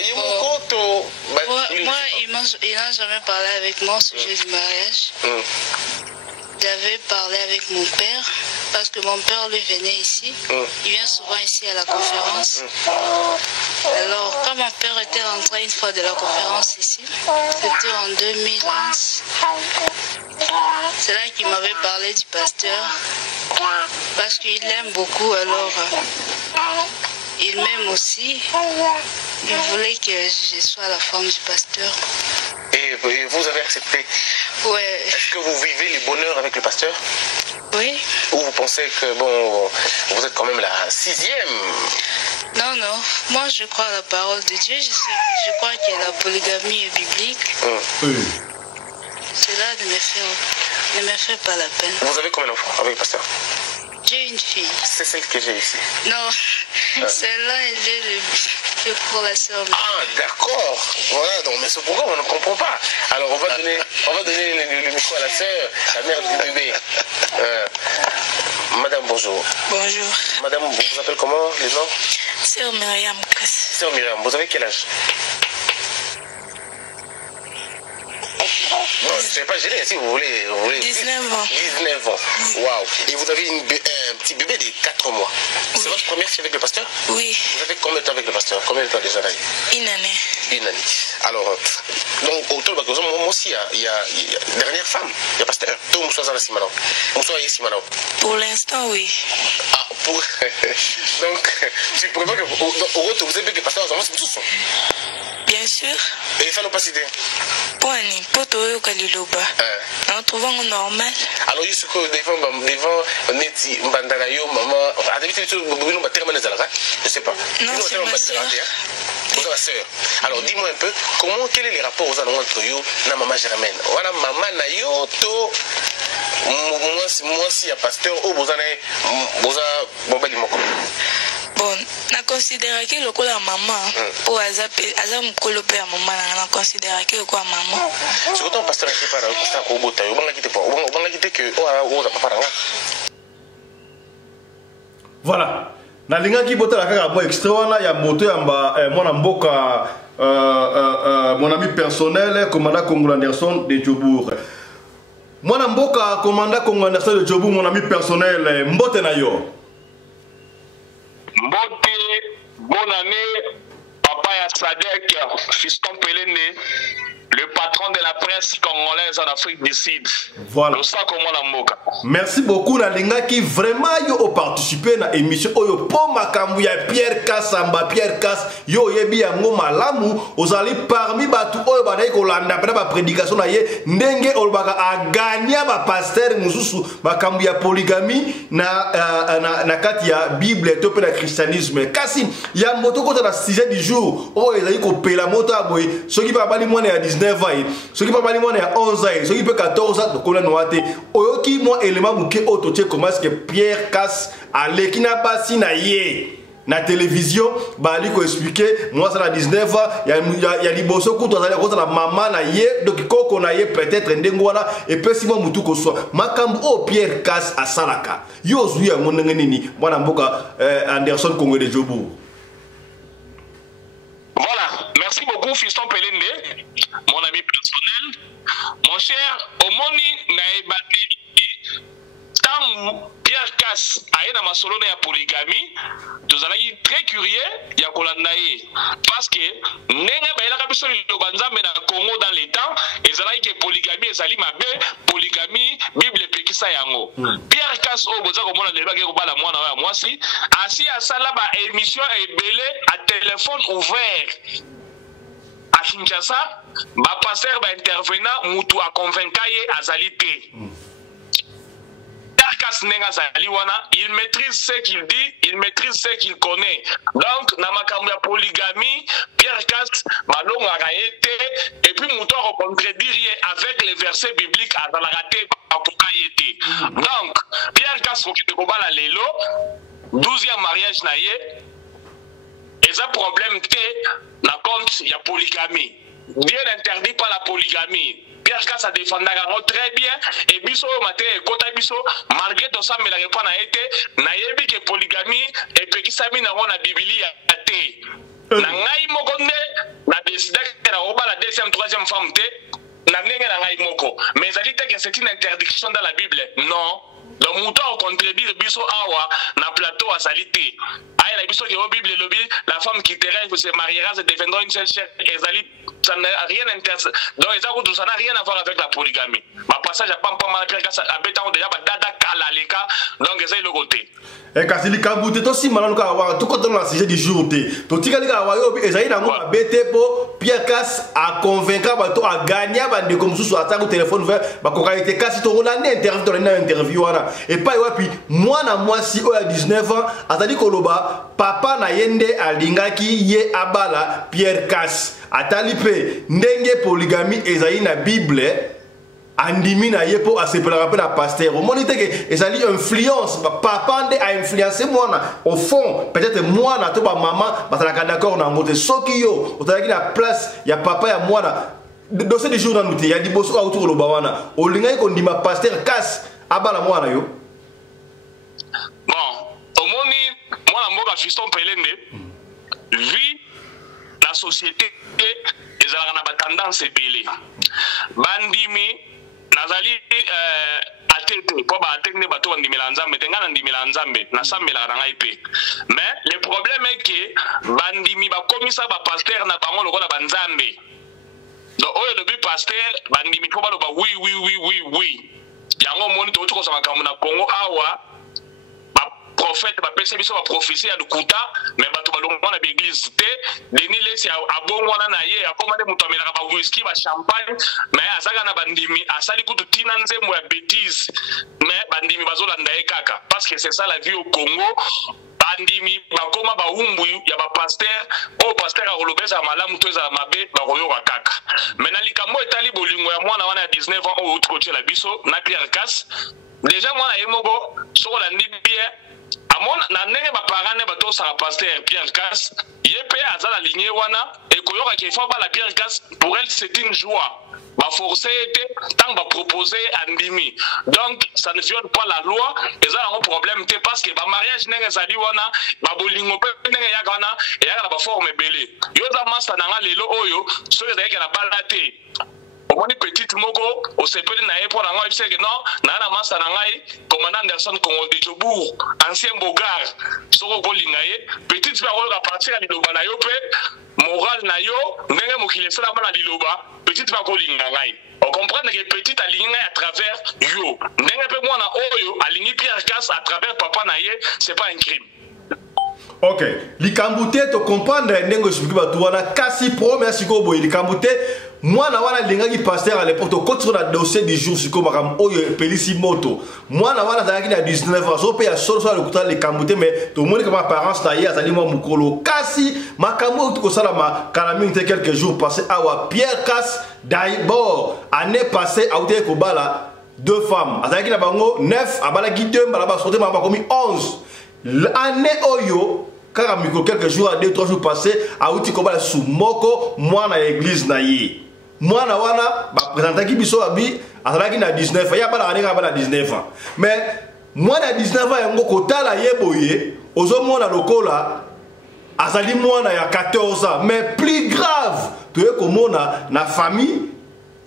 il moi il n'a jamais parlé avec moi au sujet du mariage. J'avais parlé avec mon père parce que mon père lui venait ici. Il vient souvent ici à la conférence. Alors, quand mon père était rentré une fois de la conférence ici, c'était en 2011. C'est là qu'il m'avait parlé du pasteur parce qu'il aime beaucoup. Alors, il m'aime aussi. Il voulait que je sois la femme du pasteur. Et vous avez accepté? Ouais. Est-ce que vous vivez les bonheurs avec le pasteur? Oui. Ou vous pensez que bon, vous êtes quand même la 6e? Non, non. Moi, je crois à la parole de Dieu. Je crois que la polygamie est biblique. Cela ne me fait pas la peine. Vous avez combien d'enfants avec le pasteur? J'ai une fille. C'est celle que j'ai ici. Non, celle-là, elle est pour la soeur. Ah, d'accord. Voilà, donc, mais c'est pourquoi on ne comprend pas. Alors, on va donner le micro à la soeur, la mère du bébé. Madame, bonjour. Bonjour. Madame, vous vous appelez comment, le nom? Sœur Myriam Kass. Sœur Myriam, vous avez quel âge? Non, je ne suis pas gêné, si vous voulez. 19 ans. 19 ans. Waouh. Et vous avez un petit bébé de 4 mois. C'est votre première fille avec le pasteur? Oui. Vous avez combien de temps avec le pasteur? Combien de temps déjà là? Une année. Une année. Alors, donc, autour de moi aussi, il y a dernière femme, il y a pasteur. Tout le monde. Pour l'instant, oui. Ah, pour. Donc, tu prévois que au retour, vous avez que le pasteur, c'est tout ça? Bien sûr. Et il faut pas citer. Pour n'importe où Kaliloba. Nous trouvons normal. Alors, il se trouve devant Neti, Mbandanayo, maman. Enfin, d'habitude, je sais pas. Non, c'est ma soeur. Vous ma soeur. Alors, dis-moi un peu, quel est le rapport aux alentours entre you et maman Germaine? Voilà, maman Nayo, to. Moi, si il y a pasteur, au bon, na considère que le coup la maman, pour azam coloper à maman, na considère que le coup à maman. C'est quand on pasteur qui parle, on pasteur au bout, on va quitter pas, on va quitter que on va pas parler. Voilà. Na linga ki bota la kaka mo extrait wana ya moto ya mwana mboka mon ami personnel commandant Congo Anderson de Jobu. Mwana mboka commandant Congo Anderson de Jobu, mon ami personnel, mbote na yo. Mbote, bonne année, papa ya Sadek, fiston Pelene, le patron de la presse congolaise en Afrique du Sud. Voilà. Merci beaucoup Nalinga qui vraiment yo participer na émission oyo po makambu ya Pierre Kasamba Pierre Kas yo yebi yango malamu ozali parmi batu oyo banayi kolanda pena ba prédication na ye ndenge olbaka a gagner ba pasteur mususu makambu ya polygamie na kati ya Bible to pe na christianisme kasi ya moto kota na sujet du jour oyo ezali ko pela moto aboy soki ba bali mwana ya 19 ans soki ba bali mwana ya 11 ans soki pe 14 ans ko na noate oyoki moi élément muke otoche comment est-ce que Pierre Kas aleki na basi na ye na télévision bali ko expliquer moi ça na 19 ans ya liboso kuto azali ko na maman na ye donc koko na ye peut-être ndengo wana et puis si moi mutu ko so makambu o Pierre Kas asalaka yo zui ya monenge nini mwana mboka Anderson Congo de Jobu. Voilà, merci beaucoup Fiston Pelende, mon ami personnel. Mon cher Omoni Naebati Tam Pierre Kas aena masolone ya polygamie, nous allons très curieux ya kolandaye parce que nenga baela biso liloba nzambe na Congo dans les temps ezalaki que polygamie ezali mabe polygamie Bible pekisa yango. Pierre Kas o boza ko mona leba ke ko bala mwana wa mwasi asi asala ba émission ebele à téléphone ouvert. À Kinshasa, ba pasteur ba intervenant mutu a convaincaye azalité. Kas nenga zali wana, il maîtrise ce qu'il dit, il maîtrise ce qu'il connaît. Donc na makambo ya polygamie, Pierre Kas malonga kaete et puis mutu a contredire avec les versets bibliques à la raté apokaete. Donc Pierre Kas ko kite ko bala lelo 12e mariage na ye. Et ça problème que na compte il y a polygamie. Dieu n'interdit pas la polygamie. Pierre Kas a défendu très bien et biso maté kota biso malgré tout ça mais la réponse a été na yebi que polygamie et pekisa mi na na Biblia até. Na ngai moko nde na décider que na oba la deuxième troisième femme té na ndenge na ngai moko. Mais ça dit que c'est une interdiction dans la Bible. Non. Donc mouton contribue biso awa na plateau à salité. Aïe la biso qui au Bible lobby la femme qui terrestre se mariera se défendra une seule chair et ça n'a rien intéressant. Donc ça n'a rien à voir avec la polygamie. Ma passage à pam pam Pierre Kas a béton déjà ba dada kala leka donc ça le côté. Et kasi li kabute to si malanu ka wa to ko dans le sujet du jour té. To tikali ka wa yo ezali na ngo bete po Pierre Kas a convaincre ba to a gagner ba de comme sous attaque au téléphone vers ba ko ka été kasi to on a interview to na interview wana. Et pas wapi moi na moi si o ya 19 ans atali koloba papa na yende alingaki ye abala Pierre Kas atali pe ndenge polygamie ezali na Bible andimi na ye po asepela rappel na pasteur au monite que ezali influence papa nde a influencer moi au fond peut-être moi na to ba maman batalaka d'accord na ngote soki yo otalaki na place ya papa ya moi dans ce jour na nuté ya diboso autour lo bawana olingai ko ndima pasteur Kas abala mwana yo. Bon, omoni mwana mboka Fiston Pelende vu la société ezalaka na ba tendance ebele bandimi nazali atete po ba atende bato bandimela nzambe tengana ndimela nzambe na sambela na ngai pe mais le problème est que bandimi bakomisa ba pasteur na bango lokola banzambe donc oyo lobi pasteur bandimi po baloba oui yango moni to ko sa makambo na Congo awa prophète ba pese biso ba prophétie ya lukuta mais bato balongo na l'église té deni lesi abongo na ye akomande muto amela ba whisky ba champagne mais azaka na bandimi asali kutu tina nzembo ya bêtise mais bandimi bazolanda ye kaka parce que c'est ça la vie au Congo. Bandimi bakoma ba umbu ya ba pasteur o pasteur a kolobeza malamu to za mabe ba koyoka kaka mais na likambo etali bolingo ya mwana wana ya 19 ans o utkoche la biso na Pierre Kas déjà mwana ye moko soko la ndi bien amon na ndenge ba parane ba to sa pasteur Pierre Kas yepe azala lignée wana et koyoka ke fa ba la Pierre Kas pour elle c'est une joie va forcer tant va proposer andimi donc ça ne viole pas la loi et ça a un problème parce que ba mariage nenge zali wana ba bolingo pe nenge yakana et yaka ba forme belé yo za master na lelo oyo so ezaki na balate omoni petite moko osepeli na ye mpo na ngai biseke non na na masa na ngai commandant Anderson Congo de Djobour ancien bogar soko kolinga ye petite pe akoyoka partir ya liloba na yo pe moral na yo ndenge mokili esala bana liloba petite pe akolinga ngai comprendre que petite alingi ngai à travers yo ndenge pe mwana oyo alingi Pierre Casse à travers papa na ye c'est pas un crime. Ok, likambute to comprendre ndenge expliquer batu wana kasi promesse siko boy likambute mwana wana lingaki pasteur à l'époque to continue na dossier du jour siko makam oyo pelisi moto mwana wana zalaki na 19 ans so pe ya solo so lokuta likambute mais to moni kama parents na ye azali mo mukolo kasi makambo to kosala ma kanami te quelques jours passés awa Pierre Casse d'abord année passée a été ko bala deux femmes azalaki na bango 9 abala guide mbala ba sorte ma komi 11 l'année oyo car quelques jours à 2-3 jours passés a outi ko bala sumoko mwana église na ye mwana wana ba présenter biso abi azalaki na 19 ya bala aneka bala 19 ans mais mwana 19 ans yango kotala yeboye ozomona lokola azali mwana ya 14 ans mais plus grave toye komona na famille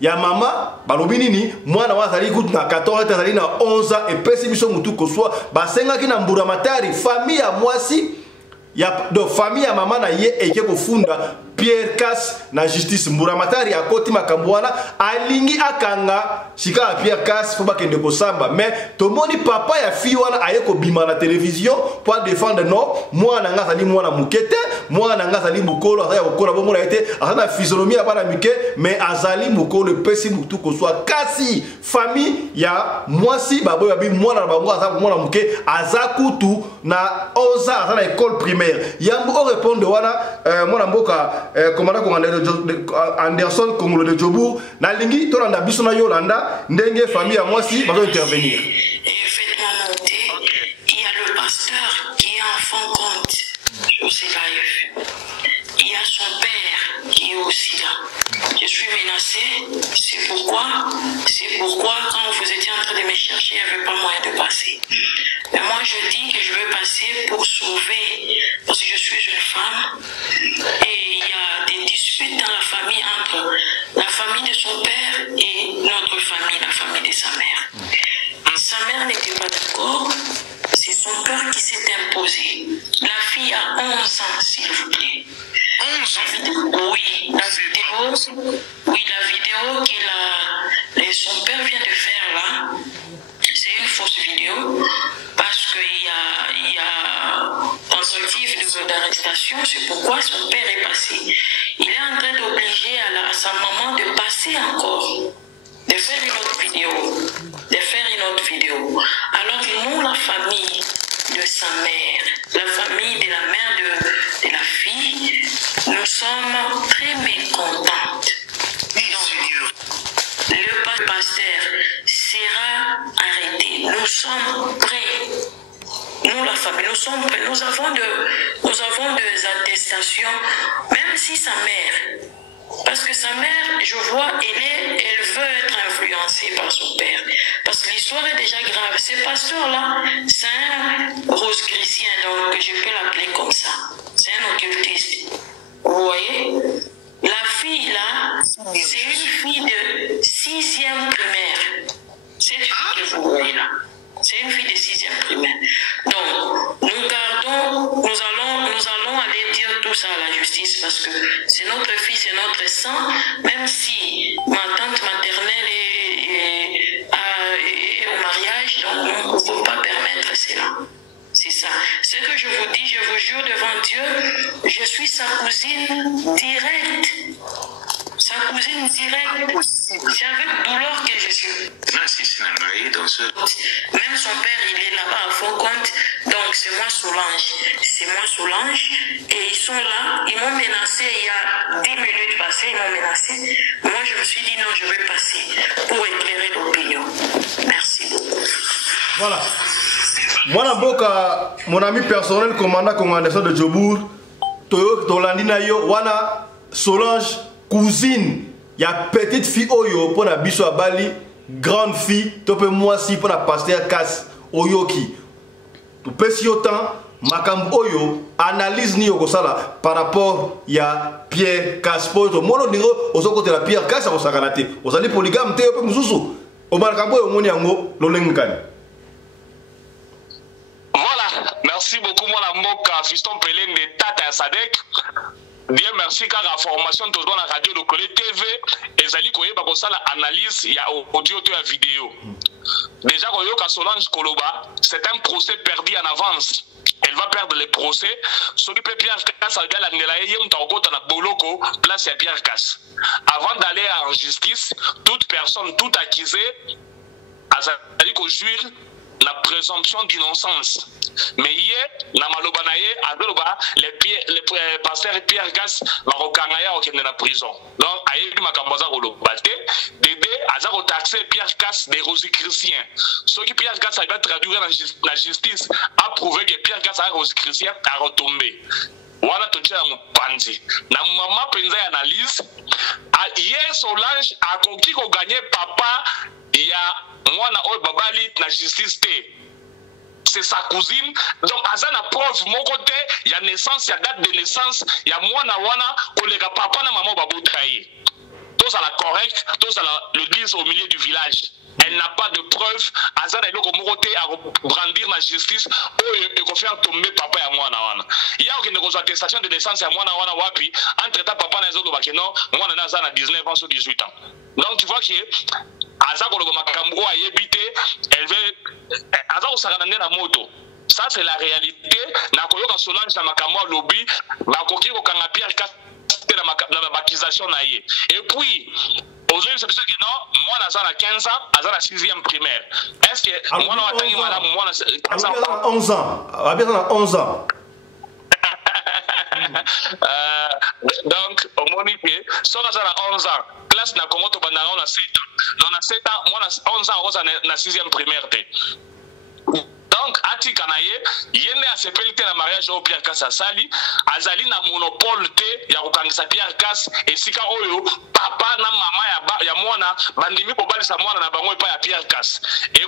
ya mama balobi nini mwana wana azali kutu na 14 ans azali na 11 ans epesi biso mutu koswa basengaki na mbura matari famille ya mwasi ya do famille ya mama na ye eke kofunda Pierre Casse na justice mburamatari akoti makambo wana alingi akanga shika ya Pierre Casse fo bakende kosamba mais tomoni papa ya fille wana aye ko bima na télévision pour défendre non mwana nga azali mwana mukete mwana nga azali mukolo azali kokola bo mona ete azana physionomie ya bana mike mais azali mukolo pesi mutu koswa kasi famille ya mwasi babo ya bi mwana na bango azali mwana muke azakutu na 11 ans azana école primaire yambo o répondre wana mwana mboka commandant Anderson Congo de Djobour na lingi to landa biso na Yolanda ndenge famille à moi si va intervenir. Faites-moi noter, il y a le pasteur qui est en fond compte sur ces lives. Il y a son père qui est aussi là. Je suis menacé, c'est pourquoi quand vous étiez en train de me chercher, il n'y avait pas moyen de passer. Mais moi je dis que je veux passer pour sauver, parce que je suis une femme et il y a des disputes dans la famille entre la famille de son père et notre famille, la famille de sa mère. Sa mère n'était pas d'accord, c'est son père qui s'est imposé. La fille a 11 ans, s'il vous plaît. 11 ans? Oui, la vidéo son père vient de faire là, c'est une fausse vidéo parce qu'il y a tentative d'arrestation, c'est pourquoi son père est passé. Il est en train d'obliger à sa maman de passer encore, de faire une autre vidéo, Alors nous, la famille de sa mère, la famille de la mère de la fille, nous sommes très mécontentes. Le pasteur sera arrêté. Nous sommes prêts. Nous, la famille, nous sommes prêts. Nous avons des attestations, même si sa mère, parce que sa mère, je vois, elle veut être influencée par son père. Parce que l'histoire est déjà grave. Ce pasteur-là, c'est un rosicrucien, donc je peux l'appeler comme ça. C'est un occultiste. Vous voyez? La fille là, c'est une fille de 6e primaire. Cette fille que vous voyez là, c'est une fille de 6e primaire. Donc, nous allons aller dire tout ça à la justice parce que c'est notre fille, c'est notre sang. Même si ma tante maternelle est au mariage, donc nous ne pouvons pas permettre cela. C'est ça. Ce que je vous dis, je vous jure devant Dieu, je suis sa cousine directe. Sa cousine directe. C'est avec douleur que je suis. Même son père, il est là-bas à fond compte. Donc c'est moi Solange. C'est moi Solange. Et ils sont là. Ils m'ont menacé il y a 10 minutes passées. Ils m'ont menacé. Moi, je me suis dit non, je vais passer pour éclairer l'opinion. Merci beaucoup. Voilà. Mon ami personnel, commandant Anderson de Djobour, Tolandina yo, wana Solange, cousine, ya petite fille oyo pour la biso abali, grande fille, tope moi si pour la pasteur Casse oyoki. Tu peux si autant, makambo oyo analyse ni okosala par rapport ya Pierre Caspo to mono ndingo ozokotela Pierre Cas akosakana te ozali polygame te pe mususu o makambo oyo moni yango lolengani. Voilà, merci beaucoup mon amoka Fiston Peleng de Tata Sadek. Bien merci car la formation tout dans la radio de Collet TV et zali koyeba kosala analyse ya audio to ya vidéo. Déjà koyoka Solange Koloba, c'est un procès perdu en avance. Elle va perdre le procès. Ce qui peut Pierre Cas a la nelaye mtokota na boloko place à Pierre Cas. Avant d'aller en justice, toute personne, tout accusé azali ko jurer la présomption d'innocence. Mais hier, na maloba na ye adoloba le pasteur Pierre Cas marokangaya okende na prison. Donc ayebi makambo za koloba te dede aza ko taxer Pierre Cas des rosicruciens. Ce qui Pierre Cas a traduire la justice a prouvé que Pierre Cas a rosicrucien a retombé. Voilà tout ça mupanzi. Na mama penza analyse hier Solange a conquis ko gagner papa ya mwana oyo babali na justice te. C'est sa cousine. Donc azana preuve mon côté, il y a naissance, il y a date de naissance, il y a mwana wana kolega papa na maman babotaye. Tous à la correcte, tous à l'église au milieu du village. Elle n'a pas de preuve. Azana eloko mon côté à brandir la justice ou faire tomber papa ya mwana wana. Il y a aucune attestation de naissance ya mwana wana wapi entre temps papa na zoto bakeno mwana na zana 19 ans ou 18 ans. Donc tu vois que Azako le makambo a yébité, elle veut Azako saranane na moto. Ça c'est la réalité. Na koyoka Solange na makambo lobby, ba koki ko kanga Pierre Cas na accusation na ye. Et puis aujourd'hui c'est parce que non, moi na zana 15 ans, azana 6e primaire. Est-ce que moi na tangi madame moi na 15 ans 11 ans. Abia na 11 ans. Donc au monique, so na zana 11 ans. Classe na Congo to bandanga on a 7 ans. Donc na 7 ans, moi na 11 ans on na 6e primaire te. Donc ati kanaye yende a sepelite na mariage au Pierre Cas Sali azali na monopole te ya kokangisa Pierre Cas esika oyo papa na mama ya mwana bandimi kobalisa mwana na bango epa ya Pierre Cas et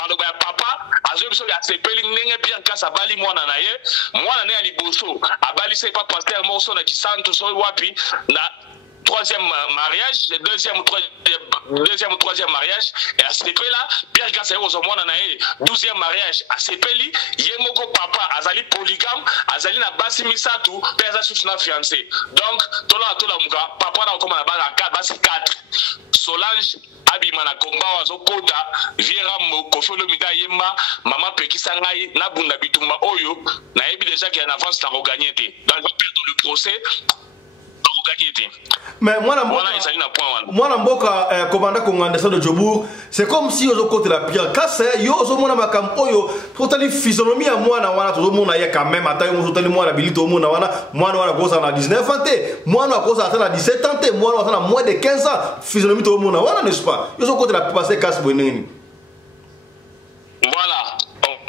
maloba ya papa azo biso ya sepeli ndenge Pierre Cas abali mwana na ye mwana ne ya liboso abalisa epa pasteur Morso na Kisanto so wapi na troisième mariage, le deuxième ou troisième mariage, et à CP là, Pierre Cas est au moins 12e mariage, à CP li, Yemoko papa, Azali polygame, Azali na basi misatu, Père Azali na fiancé. Donc, tola muka, papa na okoma na basi 4. Solange, Abima na komba wazo kota, Viera mo, Kofolo Mida Yemba, Maman Pekisa Ngai, na Bunda Bitumba Oyo, na ebi déjà qu'il y a une avance à regagner. Donc, on va perdre le procès. Mais moi na mboka commandant Konganda de Djobour, c'est comme si aux côté la Pierre Cas yo zo mona makam oyo totali physionomie ya mwana wana to mona ya quand même atayo mo totali mwana bilito mona wana koza na 19 ans te mwana koza na 17 ans te mwana na moins de 15 ans physionomie to mona wana n'est-ce pas yo zo côté la passer Cas bonini. Voilà.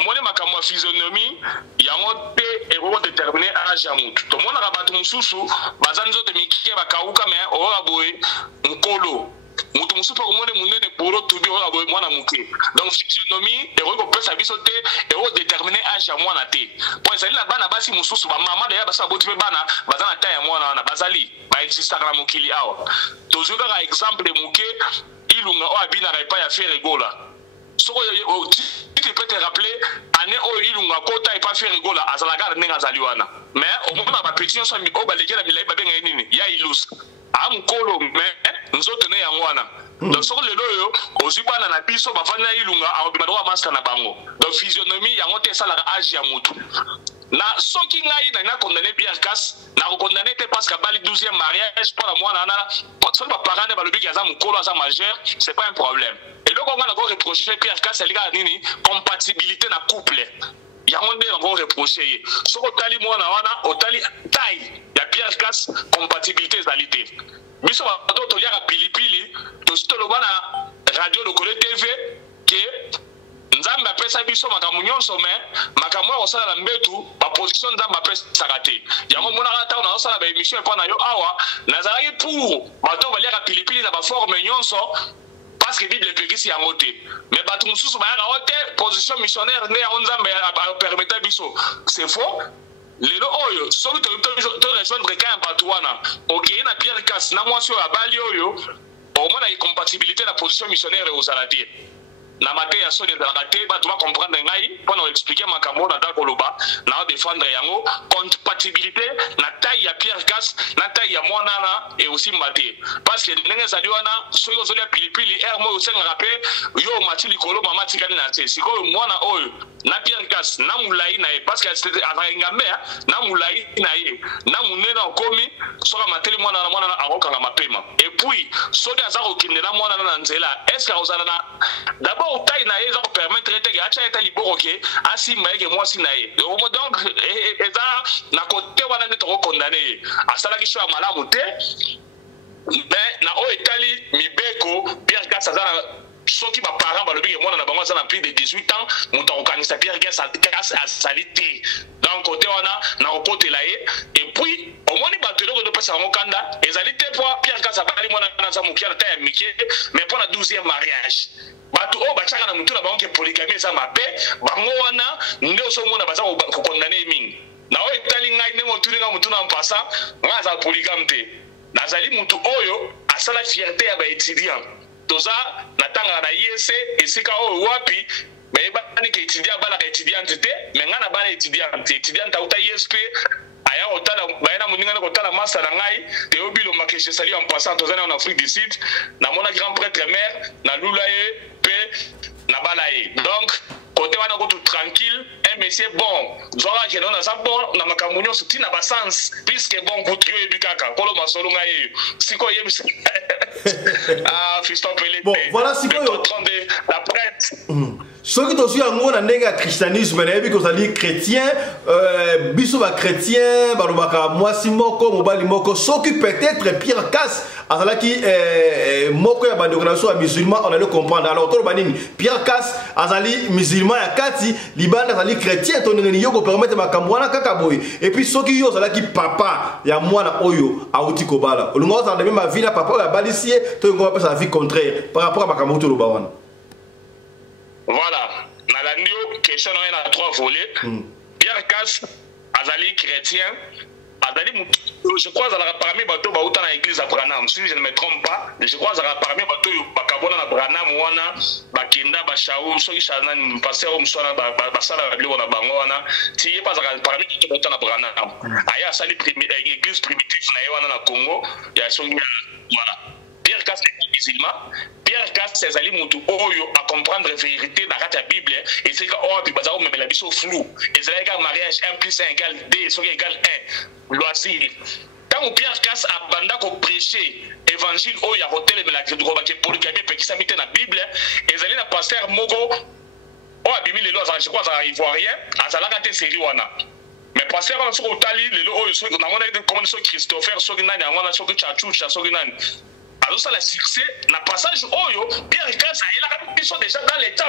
Moni makambo ya physionomie yango te eko déterminer âge ya mutu to mona ka batu mususu bazani zote mikie bakauka me oka boye nkolo mutu mususu ko mone munene poro tubi oka boye mwana muke donc physionomie eko pesa biso te eko déterminer âge ya mwana te po ezali na bana basi mususu ba mama de ya basa boti pe bana bazana ta ya mwana wana bazali ba Instagram mukili awa tozo ka exemple muke ilunga o abina ka pa ya faire gola. Tu peux te rappeler, année où il a quota et pas fait rigola, à Zalaga, Nengazaliwana. Mais au moment où ma petite somme, au balégué, la ville, il y a ilus. À mon colo, mais nous autres tenez à moi. Donc, sur le loyo, aux Ubana, la piso, ma fana ilunga, à Obimadora Master Nabango. Donc, physionomie, il y a monté ça la âge à Moutou. Na soki ngai na condamné Pierre Cas na condamné te parce que bali 12e mariage pour la mwana na so ba parents ba lobi kaza mukolo za majeur c'est pas un problème et donc on va encore reprocher Pierre Cas les gars nini compatibilité na couple ya onde encore reprocher so ko tali mwana wana otali taille ya Pierre Cas compatibilité zalité biso ba to ya pilipili to stolo bana radio de Collet TV que Nzamba pesa biso makamu nyonso me makamu osala la mbetu ba position nzamba pesa kate yango mona kata na osala ba émission pa na yo awa nazalaki pour bato balia ka pilipili na ba forme nyonso parce que Bible epekisi yango te. Mais bato mosusu bayaka te position missionnaire nde yango Nzambe permettre biso. C'est faux. Lelo oyo soki to rejoindre quand bato wana okeye na Pierre Casse na mwasi oyo abali oyo omona incompatibilité na position missionnaire ozala te. Na matin ya soni ezalaka te bato ba comprendre ngai mpona koexplike makambo na ndako loba na défendre yango compatibilité na taille ya Pierre Casse na taille ya mwanana et aussi mate parce que ndenge ezali wana soki ozolia pilipili air mo osengaka mpe yo omati likolo mama tikali na te sikoyo mwana oyo na Pierre Casse na mulai na ye parce que azalaka mbea na mulai na ye na munene okomi soka mateli mwanana akokanga mapema et puis soki aza kokendela mwanana na nzela est ce que ozala na d'abord taille na ye za ko permettre que acha eta liboro ke asimba yeke mwasi na ye donc eza na kote wana nde toko condamné asalaki so ya malamu te mais na oyo etali mibeko Pierre Casse aza na soki baparent balobi ke mwana na bango aza na plus de 18 ans moto akokanisa Pierre Casse azali te donc kote wana na kokotela ye et puis omoni bato eloko topesa yango kanda ezali te mpo Pierre Casse abali mwana aza mokie na ta ya mike mais mpo na 12e mariage bato oyo batiaka na mutu na bango ke polygamie eza mabe bango wana nde osomona baza kokondane mingi na oyo etali ngai ndenge otuli nga mutu na mpasa ngai azala polygame te nazali mutu oyo asala fierté ya baétudiant toza natangaka na IEC esika oyo wapi bayebani ke étudiant abalaka étudiante te me ngai nabala étudiante auta ISP aya otala bayena moningana kotala masa na ngai Théo Bilomba ke je salue en passant tozana en Afrique du Sud na mona grand prêtre mère na lula ye pe na bala ye donc côté wana ko tout tranquille un monsieur bon zora ke non na bon na makambo nyonso tina ba sens puisque bon kutu yo ebikaka kolo masolo ngai siko yebisa ah fiston pelé bon voilà siko yo la prêtre soki tozwi yango na ndenge ya christianisme nayebi kozali chrétien biso bachrétien balobaka mwasi moko mobali moko soki peut-être Pierre Casse azalaki moko ya bandeko na biso ya musulman on allait comprendre alors toloba nini Pierre Casse azali musulman ya kati libanda azali chrétien to ndenge yo kopermettre makambo wana kaka boye et puis soki yo ozalaki papa ya mwana oyo auti kobala olunga ozala na mema vie na papa oyo abalisi ye to ngo bapesa vie contraire par rapport à makambo toloba wana. Voilà, dans la question on a 3 volets. Pierre Casse, azali chrétien, azali je crois azala parmi bato ba uta na église à Branham, si je ne me trompe pas, je crois azala parmi bato bakabona na Branham wana bakenda ba shaou soki shana pasteur msona ba sala biblia na bango wana, ti pas azala parmi bato na Branham. Aya sali église primitive na ye wana na Congo, ya soki voilà. Pierre Casse est musulman. Pierre Casse ezali mutu oyo à comprendre vérité dans la Bible et c'est que oh bi baza o memela biso flou. Ezali ka mariage 1 plus 1 égale 2 soki égale 1. Loisir. Tant Pierre Casse abanda ko prêcher évangile oyo ya hotel de la Grande polygamie pe kisami te na Bible ezali na pasteur moko o abimi lelo azali je crois ça ivoirien azalaka te série wana. Mais pasteur on soko tali lelo oyo soki na mona de comment so Christopher soki nani ngona soki chachucha soki nani alors ça le succès na passage oyo Pierre Casse il a déjà dans les temps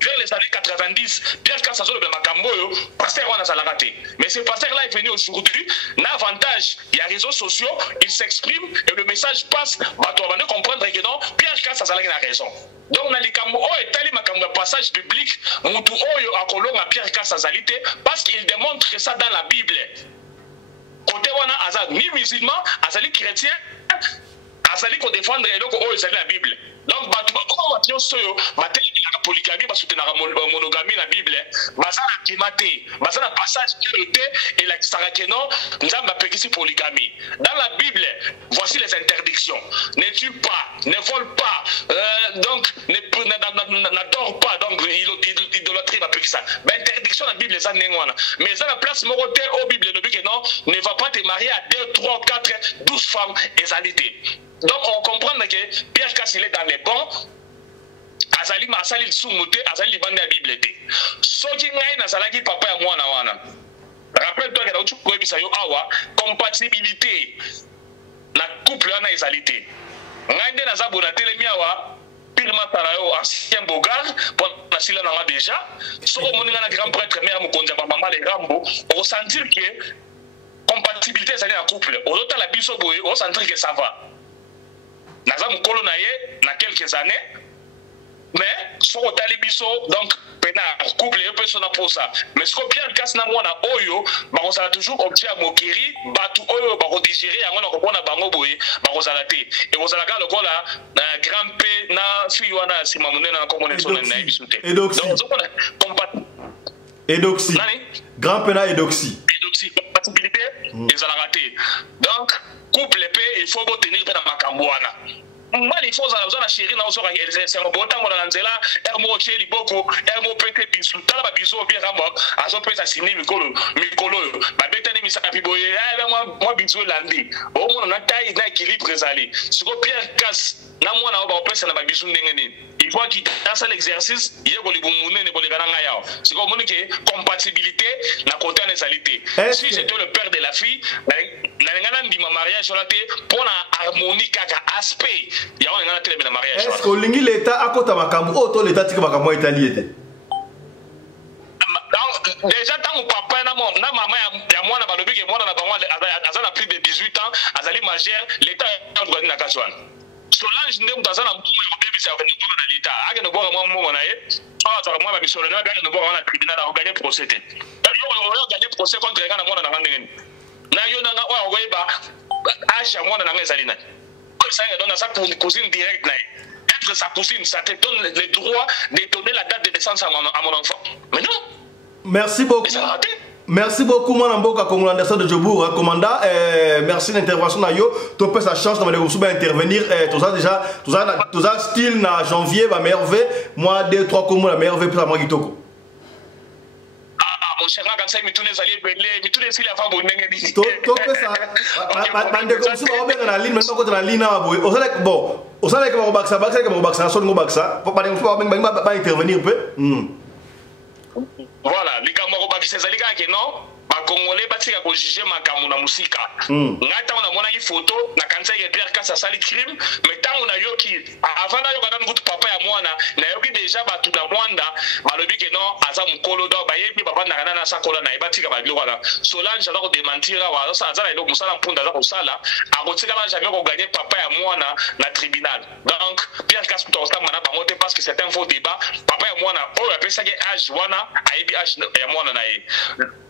vers les années 90 Pierre Casse a le makambo yo pasteur on a la raté mais ce pasteur là est venu aujourd'hui n'a avantage il y a réseaux sociaux il s'exprime et le message passe bato va comprendre que non Pierre Casse a la raison donc na likambo oyo tali makambo passage biblique mutu oyo akolonga Pierre Casse azalité parce qu'il démontre ça dans la Bible côté wana azali ni musulman azali chrétien azali ko défendre eloko oyo ezali na Bible donc bato bakoma soyo bateli la polygamie basoutenaka monogamie na Bible baza na kimate baza na passage te et la sarakeno nzamba pekisi polygamie dans la Bible voici les interdictions ne tue pas ne vole pas donc n'adore pas donc idolâtrie ba pekisa ba interdiction na Bible ça nengwana mais ça la place moko te au Bible le but que non ne va pas te marier à 2 3 4 12 femmes ezalité. Donc on comprend que Pierre Casse il est dans les bons. Azali masali sumuté, azali libande la Bible té. Soki ngai na salaki papa ya mwana wana. Rappelle-toi que tu peux bisa yo awa compatibilité na couple wana ezalité. Ngai nde na zabona telemi awa pirma tarayo ancien bogar pour na sila na déjà. Soko moninga na grand prêtre mère mokonza ba mama le rambo, on sentir que compatibilité ezali na couple. Ozota la biso boye, on sentir que ça va. Naza mukolo na ye na quelques années mais so ko talibiso donc pena couple yo persona pour ça mais ce que bien casse na mwana oyo ba ko sala toujours objet mokiri batu oyo ba ko digérer yango na ko bona bango boye ba ko sala te et ko sala ka lokola na grand p na fille wana sima munena na komone sona na bisute donc so ko Edoxy grand p na Edoxy compatibilité ils ont raté donc couple p il faut tenir dans makambo wana moi il faut ça chérie na osoka c'est un bon temps dans nzela ermo cheli boko ermo pete bisu tala ba biso bien rambo aso pesa sini mikolo ba betani misaka piboye moi bisu landi o mo na taille na équilibre ezali siko Pierre Casse na mwana ba pesa na ba bisu ndenge nini il faut qu'il fasse l'exercice il ko libumune ne boleka nga yao siko moni ke compatibilité na côté en ezalité si j'étais le père de la fille na ngana ndima mariage sur la té pour na harmonie kaka aspect. Est-ce que l'ingi l'État a côté makambo auto l'État tika makambo italien était déjà tant papa na maman ya mwana balobi ke mwana na bango azana plus de 18 ans azali majeur l'État a droit na kaswan Solange ndem tazana mbumu ya bebisa ya veniko na l'État ake no boka mwa na ye so to mwa ba bisolo na gane no boka na tribunal a gagner procès te yo gagner procès contre ngana mwana na ngandenge na yo na wa ogoyeba age mwana na ngezali na ça donne sa cousine directe. Être sa cousine, ça te donne le droit de donner la date de naissance à mon enfant. Mais non. Merci beaucoup. Merci beaucoup, mon Mboka Congo Anderson de Djobour, commandant. Merci de l'intervention. Tu peux sa chance d'intervenir. Tout ça style na janvier, va merveille. Moi, 2-3 comme la merveille pour la moi Kitoko. Mon cher, quand ça, mitune zali belé, mitune sili avant bon nenge bi. To pesa. Bande comme ça, on va na ligne, maintenant contre la ligne na boy. On sait que mon baksa, son baksa. Bande comme ça, va intervenir peu. Voilà, les camarades bakisa zali ka ke non. Ba Congolais batika ko juger makamu na musika. Ngata on a mona yi photo na kanisa ya Pierre Casse sali crime, mais tant on a yoki avant na yoka ngutu papa ya mwana na yoki déjà batu na mwanda balobi ke non aza mukolo do bayebi baba na kana na sakola na ibatika ba biloko na Solange alors démentira wa ça azala ilo musala mpunda za kusala akotika ba jamais ko gagner papa ya mwana na tribunal. Donc Pierre Casse to sta mana bango te parce que c'est un faux débat papa ya mwana o ya pesa ke âge wana ayebi âge ya mwana na ye.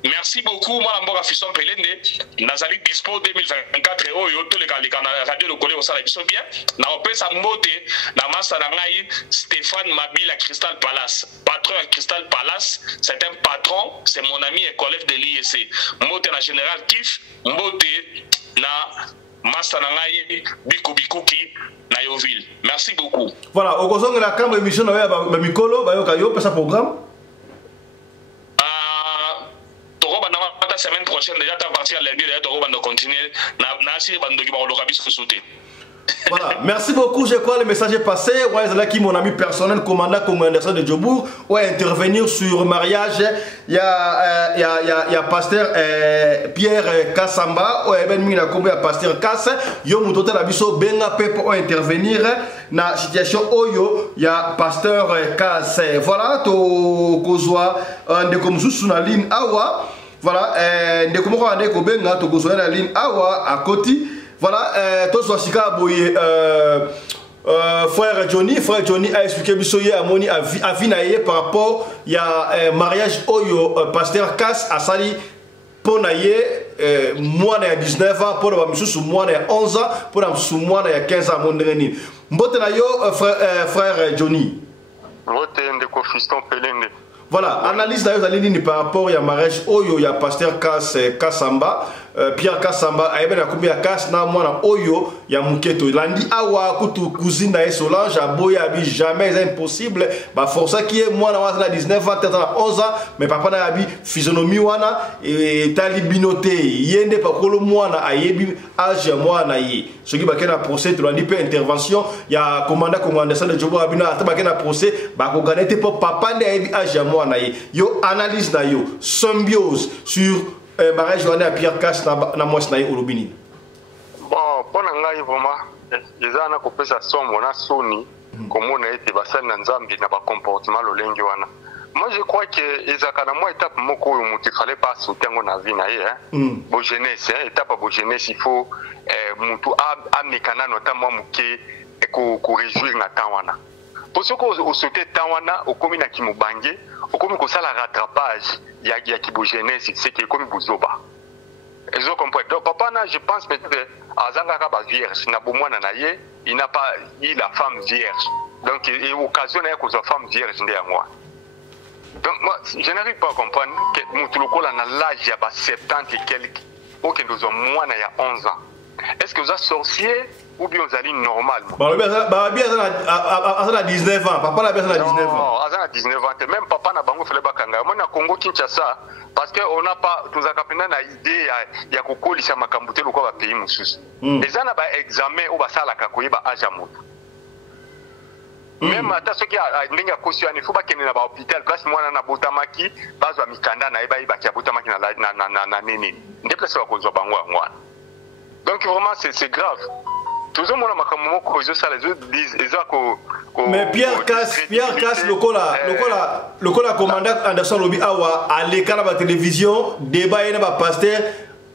Merci beaucoup, moi, Mboka Fisson Pelende. Nazali Dispo 2024. Oyo, tous les gars, la radio de Colé au Salai, ils sont bien. Na opesa mbote, na massa nangai, Stéphane Mabila Crystal Palace. Patron à Crystal Palace, c'est un patron, c'est mon ami et collègue de l'IEC. Mbote na général Kif, mbote na massa nangai, Biku Bikuki, na Yoville. Merci beaucoup. Voilà, au cours de la cambre émission, na Mikolo, Bayokayo, pesa programme. La semaine prochaine, déjà, à partir de lundi, on va continuer. Voilà, merci beaucoup. Je crois que le message est passé. Ouais, c'est là qui mon ami personnel, commandant Congo Anderson de Djobour, ouais, intervenir sur le mariage. Il y a pasteur Pierre Kassamba, ouais, ben mina kombe ya pasteur Kass. Yo mutote la biso benga pepe pour intervenir na situation oyo. Il y a pasteur Kass. Voilà, to kozwa de comme sous la ligne awa. Voilà, ndeko moko ndeko benga to kozwa la ligne awa à Koti. Voilà, tous les boye frère Johnny a expliqué bisoye amoni avinaye par rapport il y a mariage oyo pasteur Casse a sali pour naye moi na 19 ans pour ba misusu moi na 11 ans pour na misusu moi na 15 ans mondreni mbote na yo frère Johnny mbote ndeko fiston pelende. Voilà, analyse d'ailleurs par rapport à mariage oyo ya pasteur Kassamba Pierre Kassamba ayebe na kumbi ya Kass na mwana oyo ya muketo landi awa kutu cousine na Solange aboya bi jamais c'est impossible ba força qui est mwana wana 19 ans peut-être 11 ans mais papa na abi physionomie wana et talibinote yende pa kolo mwana ayebi âge ya mwana yi ce qui ba kena procès to landi pe intervention ya commandant Congo Anderson de Djobour abina ata ba kena procès ba ko ganete po papa ndi ayebi âge ya mwana yi yo analyse na yo symbiose sur mariage journée à Pierre Casse na mwasi na ye olobini. Bon, pour ngai vraiment ezana ko pesa somo na soni komona ete basali na nzambi na ba comportement lolengi wana. Moi je crois que ezaka na moi étape moko oyo mutu fallait pas sauter ngo na vie na ye bo jeunesse étape bo jeunesse il faut mutu a mekana notamment muke ko réjouir na temps wana. pour ce qu'on sautait tawana au commun à Kimobangé au commun qu'on ça la rattrapage il y a Kibogenèse c'est que comme Buzoba et je comprends donc papa na je pense peut-être azanga ka ba vierge na bomwana na ye il n'a pas eu la femme vierge donc il occasion na ko femme vierge ndé moi donc moi je n'arrive pas à comprendre que Moutuloko là na l'âge ya ba 70 et quelques aucun de moins il y a 11 ans est-ce que vous êtes sorcier ou bien vous allez normal bah bien à 19 ans papa la bien à 19 ans non à 19 ans même papa na bango fele bakanga moi na Congo Kinshasa parce que on n'a pas tous akapenda na idée ya kokolisa makambute lokwa ba pays mususu eza na ba examen ou ba sala ka koyeba aja moto même ata soki ndenge ya kosi ani fuba kene na ba hôpital place mwana na botamaki bazwa mikanda na eba ibaki ya botamaki na nene ndepesa ba kozwa bango ngwana donc vraiment c'est grave toujours mon makambo moko zo sala zo disent ezako mais Pierre Casse lokola commandant Anderson Lobi awa aleka na ba télévision débat na ba pasteur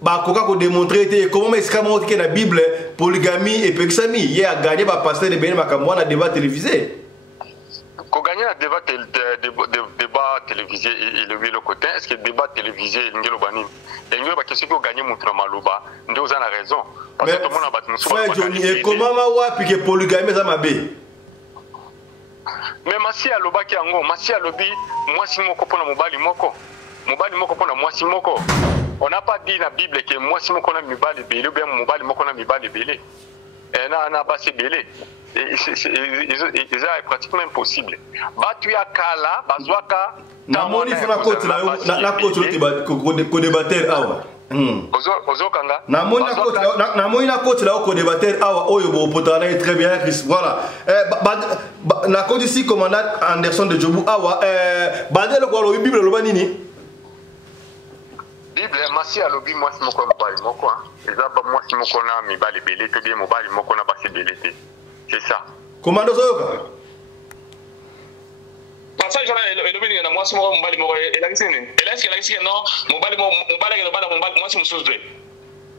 ba koka ko démontrer comment escamo que na Bible polygamie et pexami il a gagné ba pasteur de bien makambo na débat télévisé ko gagner un débat télévisé et le côté est-ce que débat télévisé ngelo bani ngelo ba question ko gagner montre maloba ndio za na raison parce que tout le monde a battu frère Johnny et comment ma wapi que polygamie za mabe mais masi aloba ki yango masi alobi mwasi moko pona mobali moko pona mwasi moko on n'a pas dit dans la Bible que mwasi moko na mibali belé ou bien mobali moko na mibali belé et na basi belé c'est pratiquement impossible batu ya kala bazwaka na moni fona côté na côté ko débatteur awa ozokanga na moni na côté là ko débatteur awa oyo bo potana très bien Chris voilà na côté ici commandant Anderson de Jobu awa bandelo ko lo Bible lo banini Bible masi alobi mwasi moko mobali moko eza ba mwasi moko na mibali belé to bien mobali moko na basi belé c'est ça commando soyoka passage là et le na mwasi moko mobali moko elakisini non mobali ke bana mwasi mususu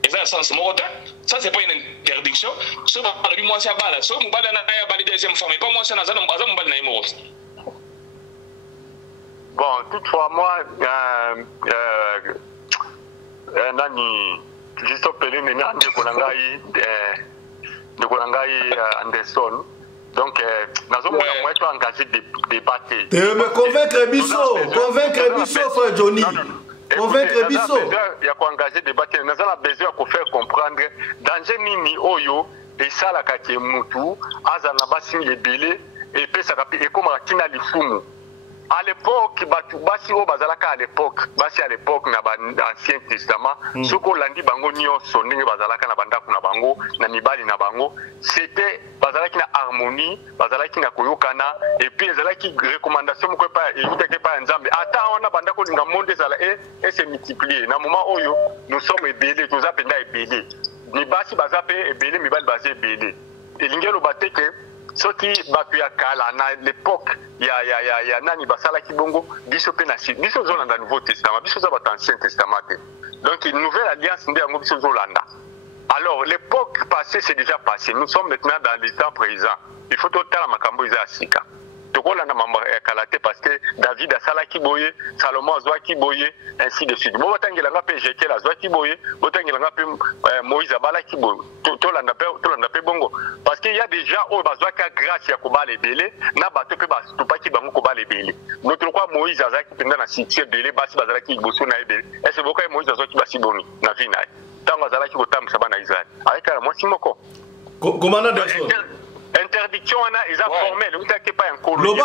eza sens moko ta ça c'est pas une interdiction so ba lobi mwasi abala so mobali na ya bali deuxième femme pas mwasi na za mobali na imo bon toutefois moi nani juste pelé nena ndeko na ngai Anderson donc nazomona moi tu engagé débattre me convaincre biso frère Johnny convaincre biso ya ko engagé débattre nazala besoin ya ko faire comprendre danger nini oyo esala ka ke mutu aza na basi lebele et pesa ka e koma tina lifumu à l'époque basi o bazalaka à l'époque na ancien testament soko landi bango nyonso ndenge bazalaka na bandako na bango na mibali na bango c'était bazalaki na harmonie bazalaki na koyokana et puis ezalaki recommandation moko pa eyutaki pa nzambe ata wana bandako linga monde ezala et se multiplier na moment oyo nous sommes ebele toza penda ebele ni basi bazape ebele mibali baze ebele elingelo bateke soki batu ya kala na l'époque ya nani basala ki bongo biso pe na si biso zolanda nouveau testament biso za bat ancien testament donc une nouvelle alliance nde yango biso zolanda alors l'époque passée c'est déjà passé nous sommes maintenant dans le temps présent il faut totala makambo iza asika tokolanda mambo ya kala te parce que David asala ki boye Salomon azwa ki boye ainsi de suite bo batangela nga pe Jekyel azwa ki boye botangela nga pe Moïse abala ki boye tolanda pe bongo parce que il y a déjà o bazwa ka grâce ya kobala ebele na bato pe batupaki bango kobala ebele notre quoi Moïse azaki penda na cité ebele basi bazalaki liboso na ebele est-ce boka Moïse azwa ki basi boni na vie na tango azalaki kotambisa bana Israël avec la mwasi moko commandant de interdiction est formelle, vous n'avez pas un colonie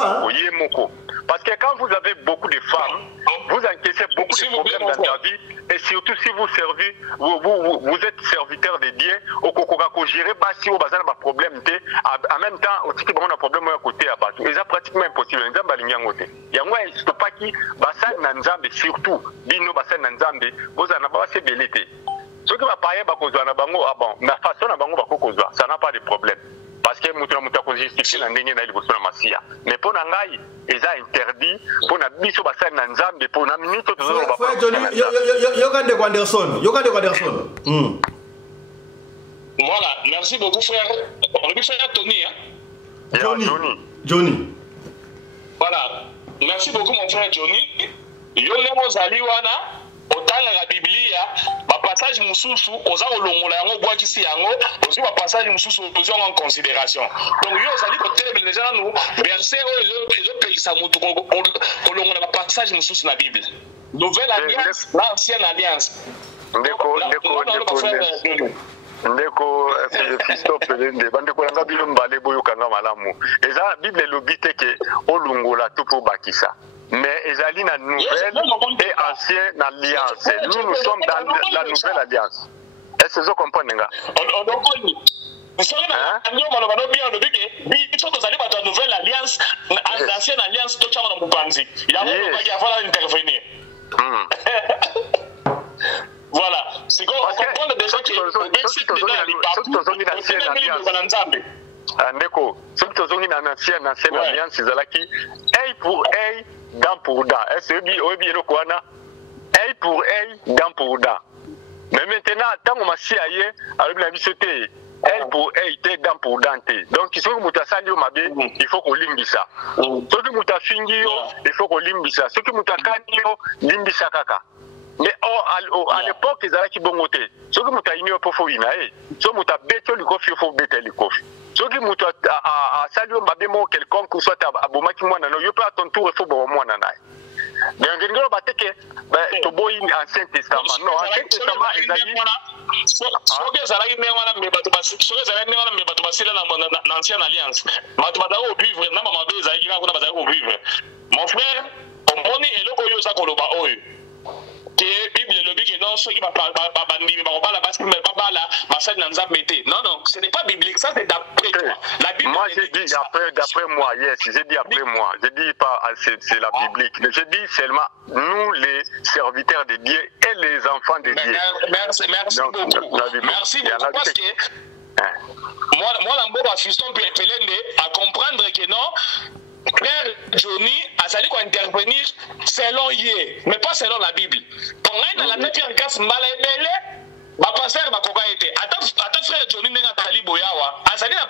parce que quand vous avez beaucoup de femmes, vous encaissez beaucoup de problèmes dans la vie et surtout si vous servez, vous êtes serviteur de Dieu, au Kokoko gérer si vous avez un problème, en même temps, aussi que vous avez un problème à côté à Batou, c'est pratiquement impossible. Il y a moi, il ne faut pas qui bassin Nanzambe surtout, Bino bassin Nanzambe, vous en avez assez belité. Ce qui va parler, la façon dont ça n'a pas de problème. Parce que mutu ko justifier na ndenge na liboso na masia mais pona ngai eza interdit pona biso basali na nzambe pona minito tozolo ba frère Johnny yokande kwa Anderson voilà merci beaucoup frère on lui fait Tony Johnny. Voilà. Merci beaucoup mon frère Johnny. Yo lemo zali wana otanga la Biblia ba passage mususu oza kolongola yango bwa kisi yango aussi ba passage mususu ozo en considération. Donc yo zali ko tele déjà nous verset ezo pelisa mutu kolongola ba passage mususu na Bible. Nouvelle alliance, l'ancienne alliance. Ndeko Fisto Pelende bandeko langa bino mbale boyokanga malamu eza Bible elobi te ke olungola to po bakisa mais ezali na nouvelle et ancienne alliance. Nous sommes dans la nouvelle alliance. Est-ce que vous comprenez nga nouvelle alliance, l'ancienne alliance, tout ça on a pensé. Il y a un falloir intervenir. Voilà, c'est qu'on comprend déjà que Ndeko, ceux qui sont dans l'ancienne alliance, ils ont œil pour œil, dent pour dent. Est-ce que vous avez œil pour œil, dent pour dent. Mais maintenant, tant qu'on m'a si ailleurs, alors la vie c'était œil pour œil, dent pour dent. Donc, il faut que vous sali au mabé, il faut qu'on limbe ça. Ceux qui vous fingi, il faut qu'on limbe ça. Ceux qui vous kanyo, limbe ça kaka. Mais à l'époque, ils allaient qui bon côté. Ceux qui m'ont ignoré pour faire une année, ceux qui m'ont bêté le coffre, il faut bêter le coffre. Ceux qui m'ont salué ma bémo quelconque, ou soit à Bomaki Moana, il peut à ton tour, il faut bon Moana. Mais en général, tu bois l'Ancien Testament. Non, l'Ancien Testament, ils allaient. L'ancienne alliance. Mon frère, on monnaie et le koyo sa koloba oyo. Que Bible le dit que non, ceux qui va pas la base, mais pas la massage dans mété. Non, non, ce n'est pas biblique, ça c'est d'après toi. La Bible. Moi j'ai dit d'après moi, yes, j'ai dit après moi. Je dis pas c'est la biblique. Je dis seulement nous les serviteurs de Dieu et les enfants de Dieu. Merci beaucoup. Merci beaucoup parce que moi l'ambo à Fiston peut à comprendre que non. Frère Johnny a sali quoi intervenir selon Yé, mais pas selon la Bible. Quand on est dans la tête de casse malébélé, ma pasteur ma coca était. Attends frère Johnny n'est pas tali boyawa. A sali un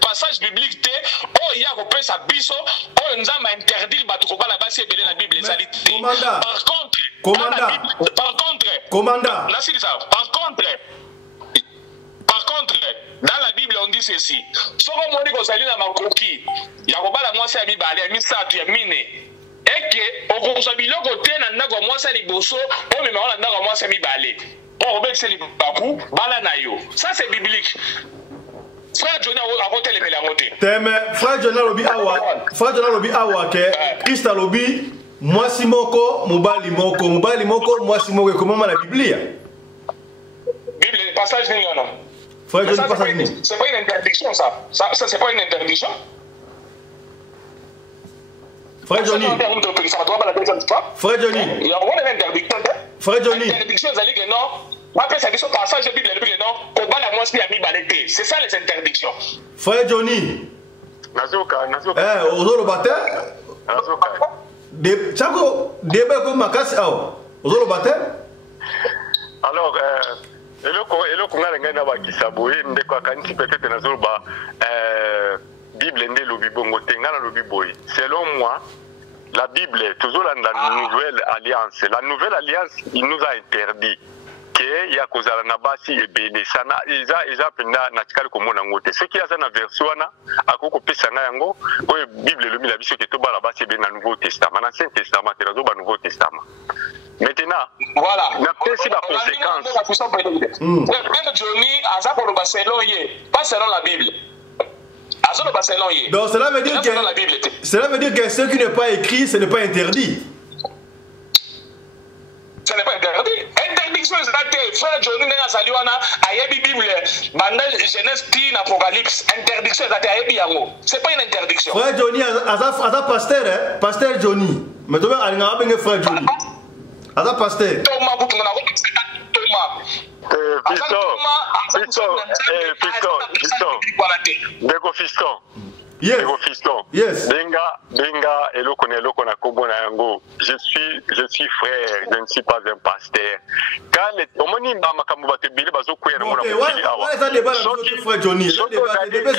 passage biblique té. Oh il y a repris sa biso. Oh nous a interdit le bateau coca là-bas c'est belé la Bible les alités. Par contre, dans la Bible, on dit ceci. Si on dit que c'est un makoki, il y a un moi c'est Bible, il y a mis ça, il y a miné. Et que au consommer le côté, on a moi c'est les bossos, on met on a moi c'est Bible. On remet c'est les babou, balanayo. Ça c'est biblique. Frère Johnny a raconté les mélangotés. Frère Johnny lobi awa que Christ a lobi moi simoko, mobali moko, moi simoko comment la Bible. Bible passage n'est non. C'est pas une interdiction, ça. Ça c'est pas une interdiction. Frère Johnny. Frère Johnny. Il y a une interdiction. Frère Johnny. L'interdiction, c'est que non. Après, ça dit ce passage de Bible, non. Combat la moitié à mi-balété. C'est ça les interdictions. Frère Johnny. Nazoka. Ozolo bate. Nazoka. Chako, débat comme ma casse. Ozolo bate. Alors, eloko nga lengai na bakisa boye ndeko akanisi peut-être nazoloba Bible nde lobi bongo te nga na lobi boye. Selon moi, la Bible toujours la nouvelle alliance. La nouvelle alliance, il nous a interdit que ya kozala na basi ebele sana eza penda na tikali komona ngote. Ce qui a na version wana akoko pesa nga yango ko Bible lobi la biso ke to bala basi ebele na Nouveau Testament, na Ancien Testament, te nazo ba Nouveau Testament. Maintenant, voilà. La c'est la conséquence. Frère Johnny, Aza pour le selon Yé, pas selon la Bible. Aza le selon Yé. Donc cela veut dire que ce qui n'est pas écrit, ce n'est pas interdit. Ce n'est pas interdit. Interdiction c'est frère Johnny n'a saliwana ayebi Bible, banda Genèse pi Apocalypse. Interdiction c'est ayebi yango. C'est pas une interdiction. Frère Johnny, Aza pasteur, pasteur Johnny. Mais tu vas aller à frère Johnny. Ada pasteur. Thomas. Fiston. D'accord, Fiston. Yes. Fiston. Yes. Benga, eloko na kombo na yango. Je suis frère, je ne suis pas un pasteur. Quand omoni ba makambo ba tebele bazo kuya na mona mokili awa. Ouais, ça débat la frère Johnny. Ça débat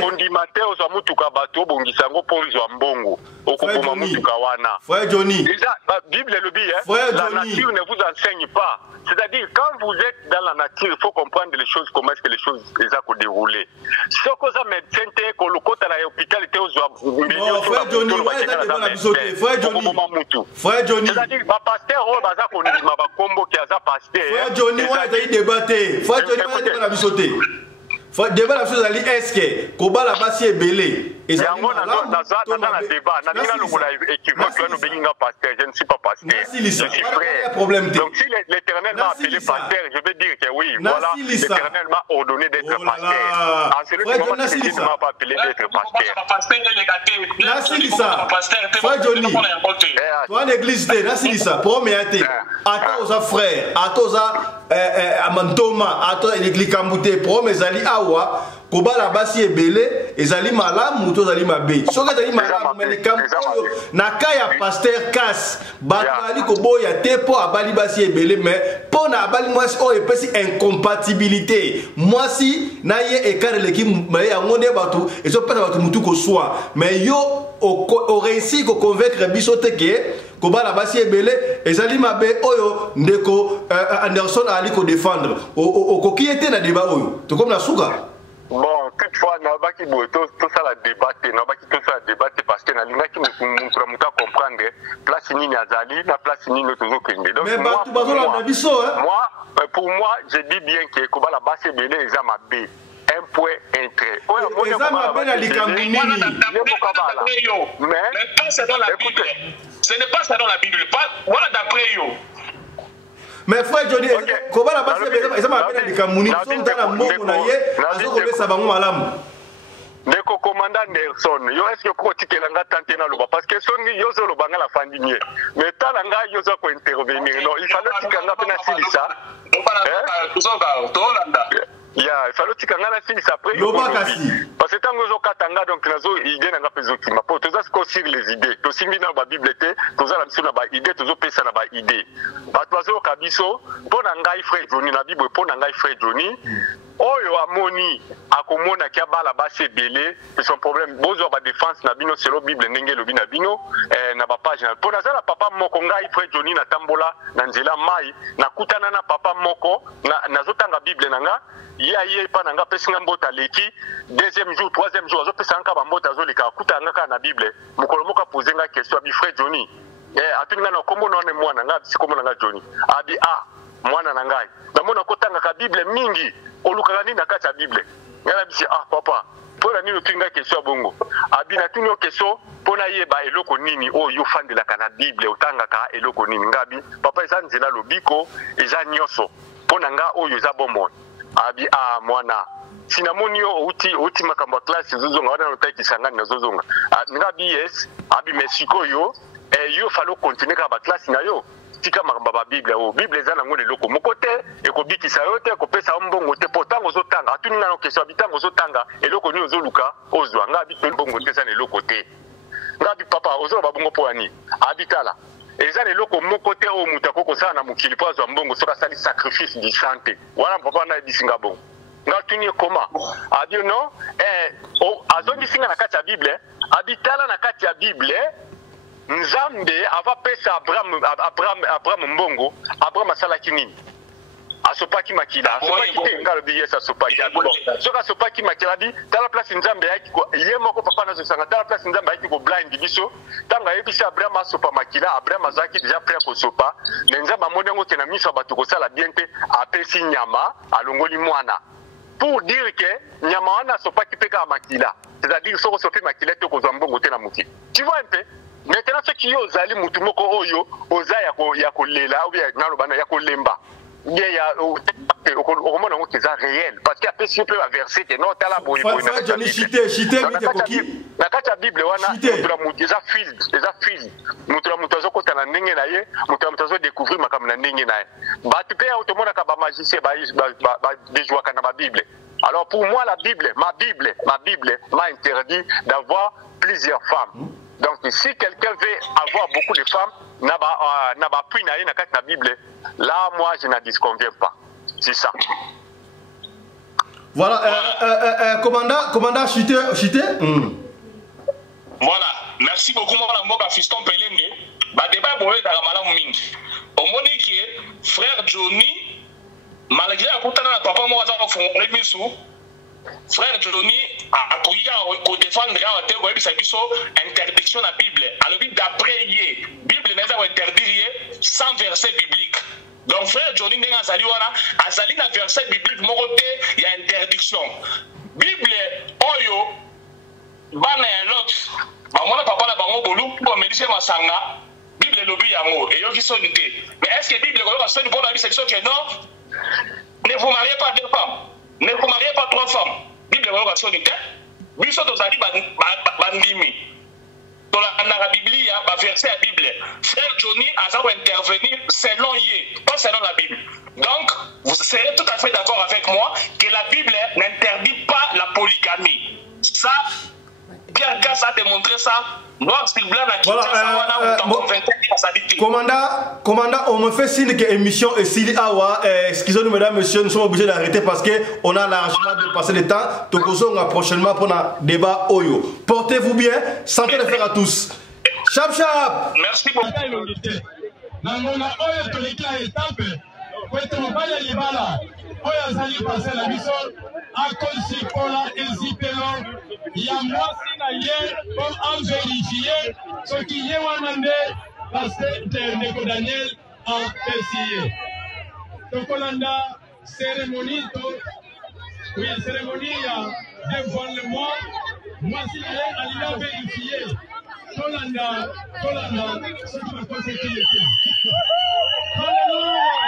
Fondimateur ozo mutuka bato bongisa ngo po ozo mbongo. Okoboma mutuka wana. Frère Johnny. Déjà Bible le dit la nature ne vous enseigne pas. C'est-à-dire, quand vous êtes dans la nature, il faut comprendre les choses, comment est-ce que les choses les ont déroulées. Ce que ça médecin, que le côté à l'hôpital était aux Frère Johnny, Frère Johnny. C'est-à-dire, ma pasteur, on va dire ma combo qui a sa pasteur. Frère Johnny, on a été débatté. Frère Johnny, on a été débatté. Débat la chose ali est-ce que koba la basi ebele et ça on a débat na nina lo la équivoque là nous benga pasteur je ne suis pas pasteur je suis frère donc si l'Éternel m'a appelé pasteur je vais dire que oui voilà l'Éternel m'a ordonné d'être pasteur en celui qui m'a pas appelé d'être pasteur Frère Johnny toi l'église de Nasilisa première ata oza frère ata oza amantoma ata l'église Kambute premier zali kobala basi ebele ezali malamu to ezali mabe soki ezali malamu mais likambo oyo na ka ya pasteur Cass bato bali koboya te mpo abali basi ebele mais mpo na abali mwasi oyo epesi incompatibilité mwasi na ye ekareleki maye yango nde bato ezopesa bato mutu koswa mais yo oreussi koconvaincre biso te ke kobala basi ebele ezali mabe oyo ndeko Anderson ali kodéfendre okoki ete na débat oyo tokomi na suka. Bon, toutefois, nous avons tout ça la débattre, nous avons tout ça débattre parce que nous avons comprendre place ni Azali, la place ni notre autre. Donc pour moi, je dis bien que Koba la base belé les ama B. Un point intérêt. Mais pas ça dans la Bible. Ce n'est pas ça dans la Bible. Voilà d'après yo. Mais frère Johnny, comment la base ça m'a appelé les Camerounais sont dans la mort na ye azokobe sa bango malamu. Ndeko commandant Nelson, yo est-ce que koti kelanga tante na loba parce que songi yo zo lobanga la fandinier. Mais talanga yo zo ko intervenir. Non, il fallait tikanga pena silisa. Ya, il fallait tikanga na silisa après. Parce que tango zo katanga donc nazo idée na pezo kima. Po toza ko sur les idées. To simbi na ba Bible te, toza la mission na ba idée, tozo pesa na ba idée. Bato kabiso, pona ngai frère Johnny na Bible pona ngai frère Johnny. Oyo amoni akomona kia bala basi belé c'est son problème bozo ba défense na bino selo Bible ndenge lobi na bino na ba page na pona za papa moko ngai frère Johnny na tambola na nzela mai na kutana na papa moko na zotanga Bible nanga ye pa nanga pesinga mbota leki deuxième jour troisième jour zo pesanga ba mbota zo leka kutanga ka na Bible mukolo moka posenga question abi frère Johnny atuninga na kombo none mwana nga sikomo nanga Johnny abi mwana na ngai bamona kotanga ka Bible mingi olukaka nini na kati ya Bible ngala bisi papa mpona nini otinga question bongo abi na tuni question mpona yeba eloko nini oyo ofandelaka na Bible otangaka eloko nini ngabi papa eza nzela lobiko eza nyonso mpona nga oyo eza bomoi abi mwana sinamoni yo outi makambo ya classe zozonga wana lotakisangani na zozonga ngabi yes abi mesiko yo falo continuer ka ba classe na yo tika makambo ba Bible o Bible eza nango leloko mokote ekobikisa yo te kopesa mbongo te potango zotanga atuninga no question bitango zotanga eloko ni ozoluka ozwa ngabi to mbongo te za eloko te ngabi papa ozo ba bongo poani abitala eza leloko mokote o mutako ko sana na mukili po azwa mbongo soka sali sacrifice di santé wana papa na bisinga bongo ngatuni koma abi no azondi singa na kati ya Bible abitala na kati ya Bible Nzambe ava pesa Abraham mbongo Abraham asalaki nini asopaki makila asopaki te ngalo biye asopaki soka asopaki makila di tala place Nzambe yaki ko ye moko papa na zosanga tala place Nzambe yaki ko blind biso tanga yebisa Abraham asopa makila Abraham azaki déjà prêt ko sopa mais Nzambe amondengo ke na miso bato ko sala bien te apesi nyama alongoli mwana pour dire que nyama wana asopaki peka makila c'est-à-dire soko sopi makila te ko zambongo te na muki tu vois un peu. Maintenant ce qui est zali mutu moko oyo oza ya kolela ou bien nalobana ya kolemba bien ya okomona ngo keza réel parce que après si peut verser que non tala boy na Johnny chité bite koki na kati ya Bible wana mutu mutu eza fil mutu azo kota na ndenge na ye mutu azo découvrir makambo na ndenge na ye batu pe automona ka ba magicien ba bijouaka na ba Bible Alors pour moi, ma Bible m'a interdit d'avoir plusieurs femmes. Donc si quelqu'un veut avoir beaucoup de femmes, n'a pas pris na Bible, là moi je ne disconviens pas. C'est ça. Voilà, commandant Chité. Voilà, merci beaucoup mon amour à Fiston Pelenge. Bah débat boye dans la malam mingi. Au moment que frère Johnny, malgré la coutana na papa moi za fondre misu. Frère Johnny a pour défendre la terre web sabiso interdiction la Bible. Alors d'après hier, Bible n'est pas interdire sans verset biblique. Donc frère Johnny n'est pas azali na verset biblique mon côté il y a interdiction. Bible oyo bana l'autre. Bah moi papa na bango bolu pour me dire masanga. Bible lobi yango et yo qui sonité. Mais est-ce que Bible ko sonné pour la section que non? Ne vous mariez pas deux femmes. Ne vous mariez pas trois femmes. Bible ko sonité. Biso to zali bandimi. Dans la Bible, il y a un verset à la Bible. Frère Johnny a intervenir selon Yé, pas selon la Bible. Donc, vous serez tout à fait d'accord avec moi que la Bible n'interdit pas la polygamie. Ça, Pierre Cass a démontré ça. Noir sur blanc, commandant, on me fait signe que l'émission est si awa. Excusez-nous, mesdames, messieurs, nous sommes obligés d'arrêter parce qu'on a largement dépassé le temps. Donc, on va prochainement pour un débat Oyo. Portez-vous bien, santé les frères à tous. Chap chap. Merci beaucoup. oyo azali pase na biso akosikola ezipelo ya mwasi na ye po averifie soki ye wana nde paster ndeko Daniel apesi ye. Tokolanda cérémonie ya dévoilement mwasi na ye alinga verifie tolanda soki bakoseki ye te. Hallelujah.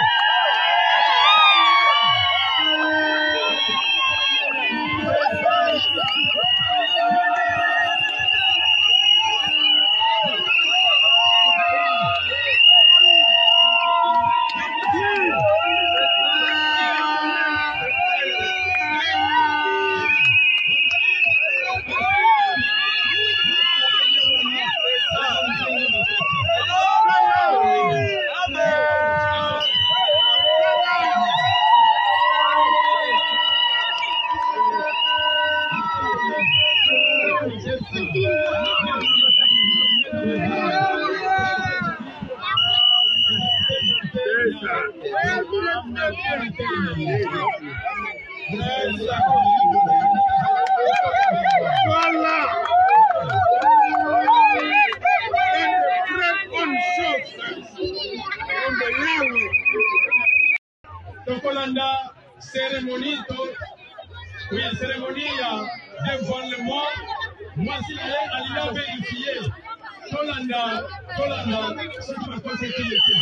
Tokolanda cérémonie ya dévoilement mwasi na ye alinga verifie tolanda soki bakoseki ye te.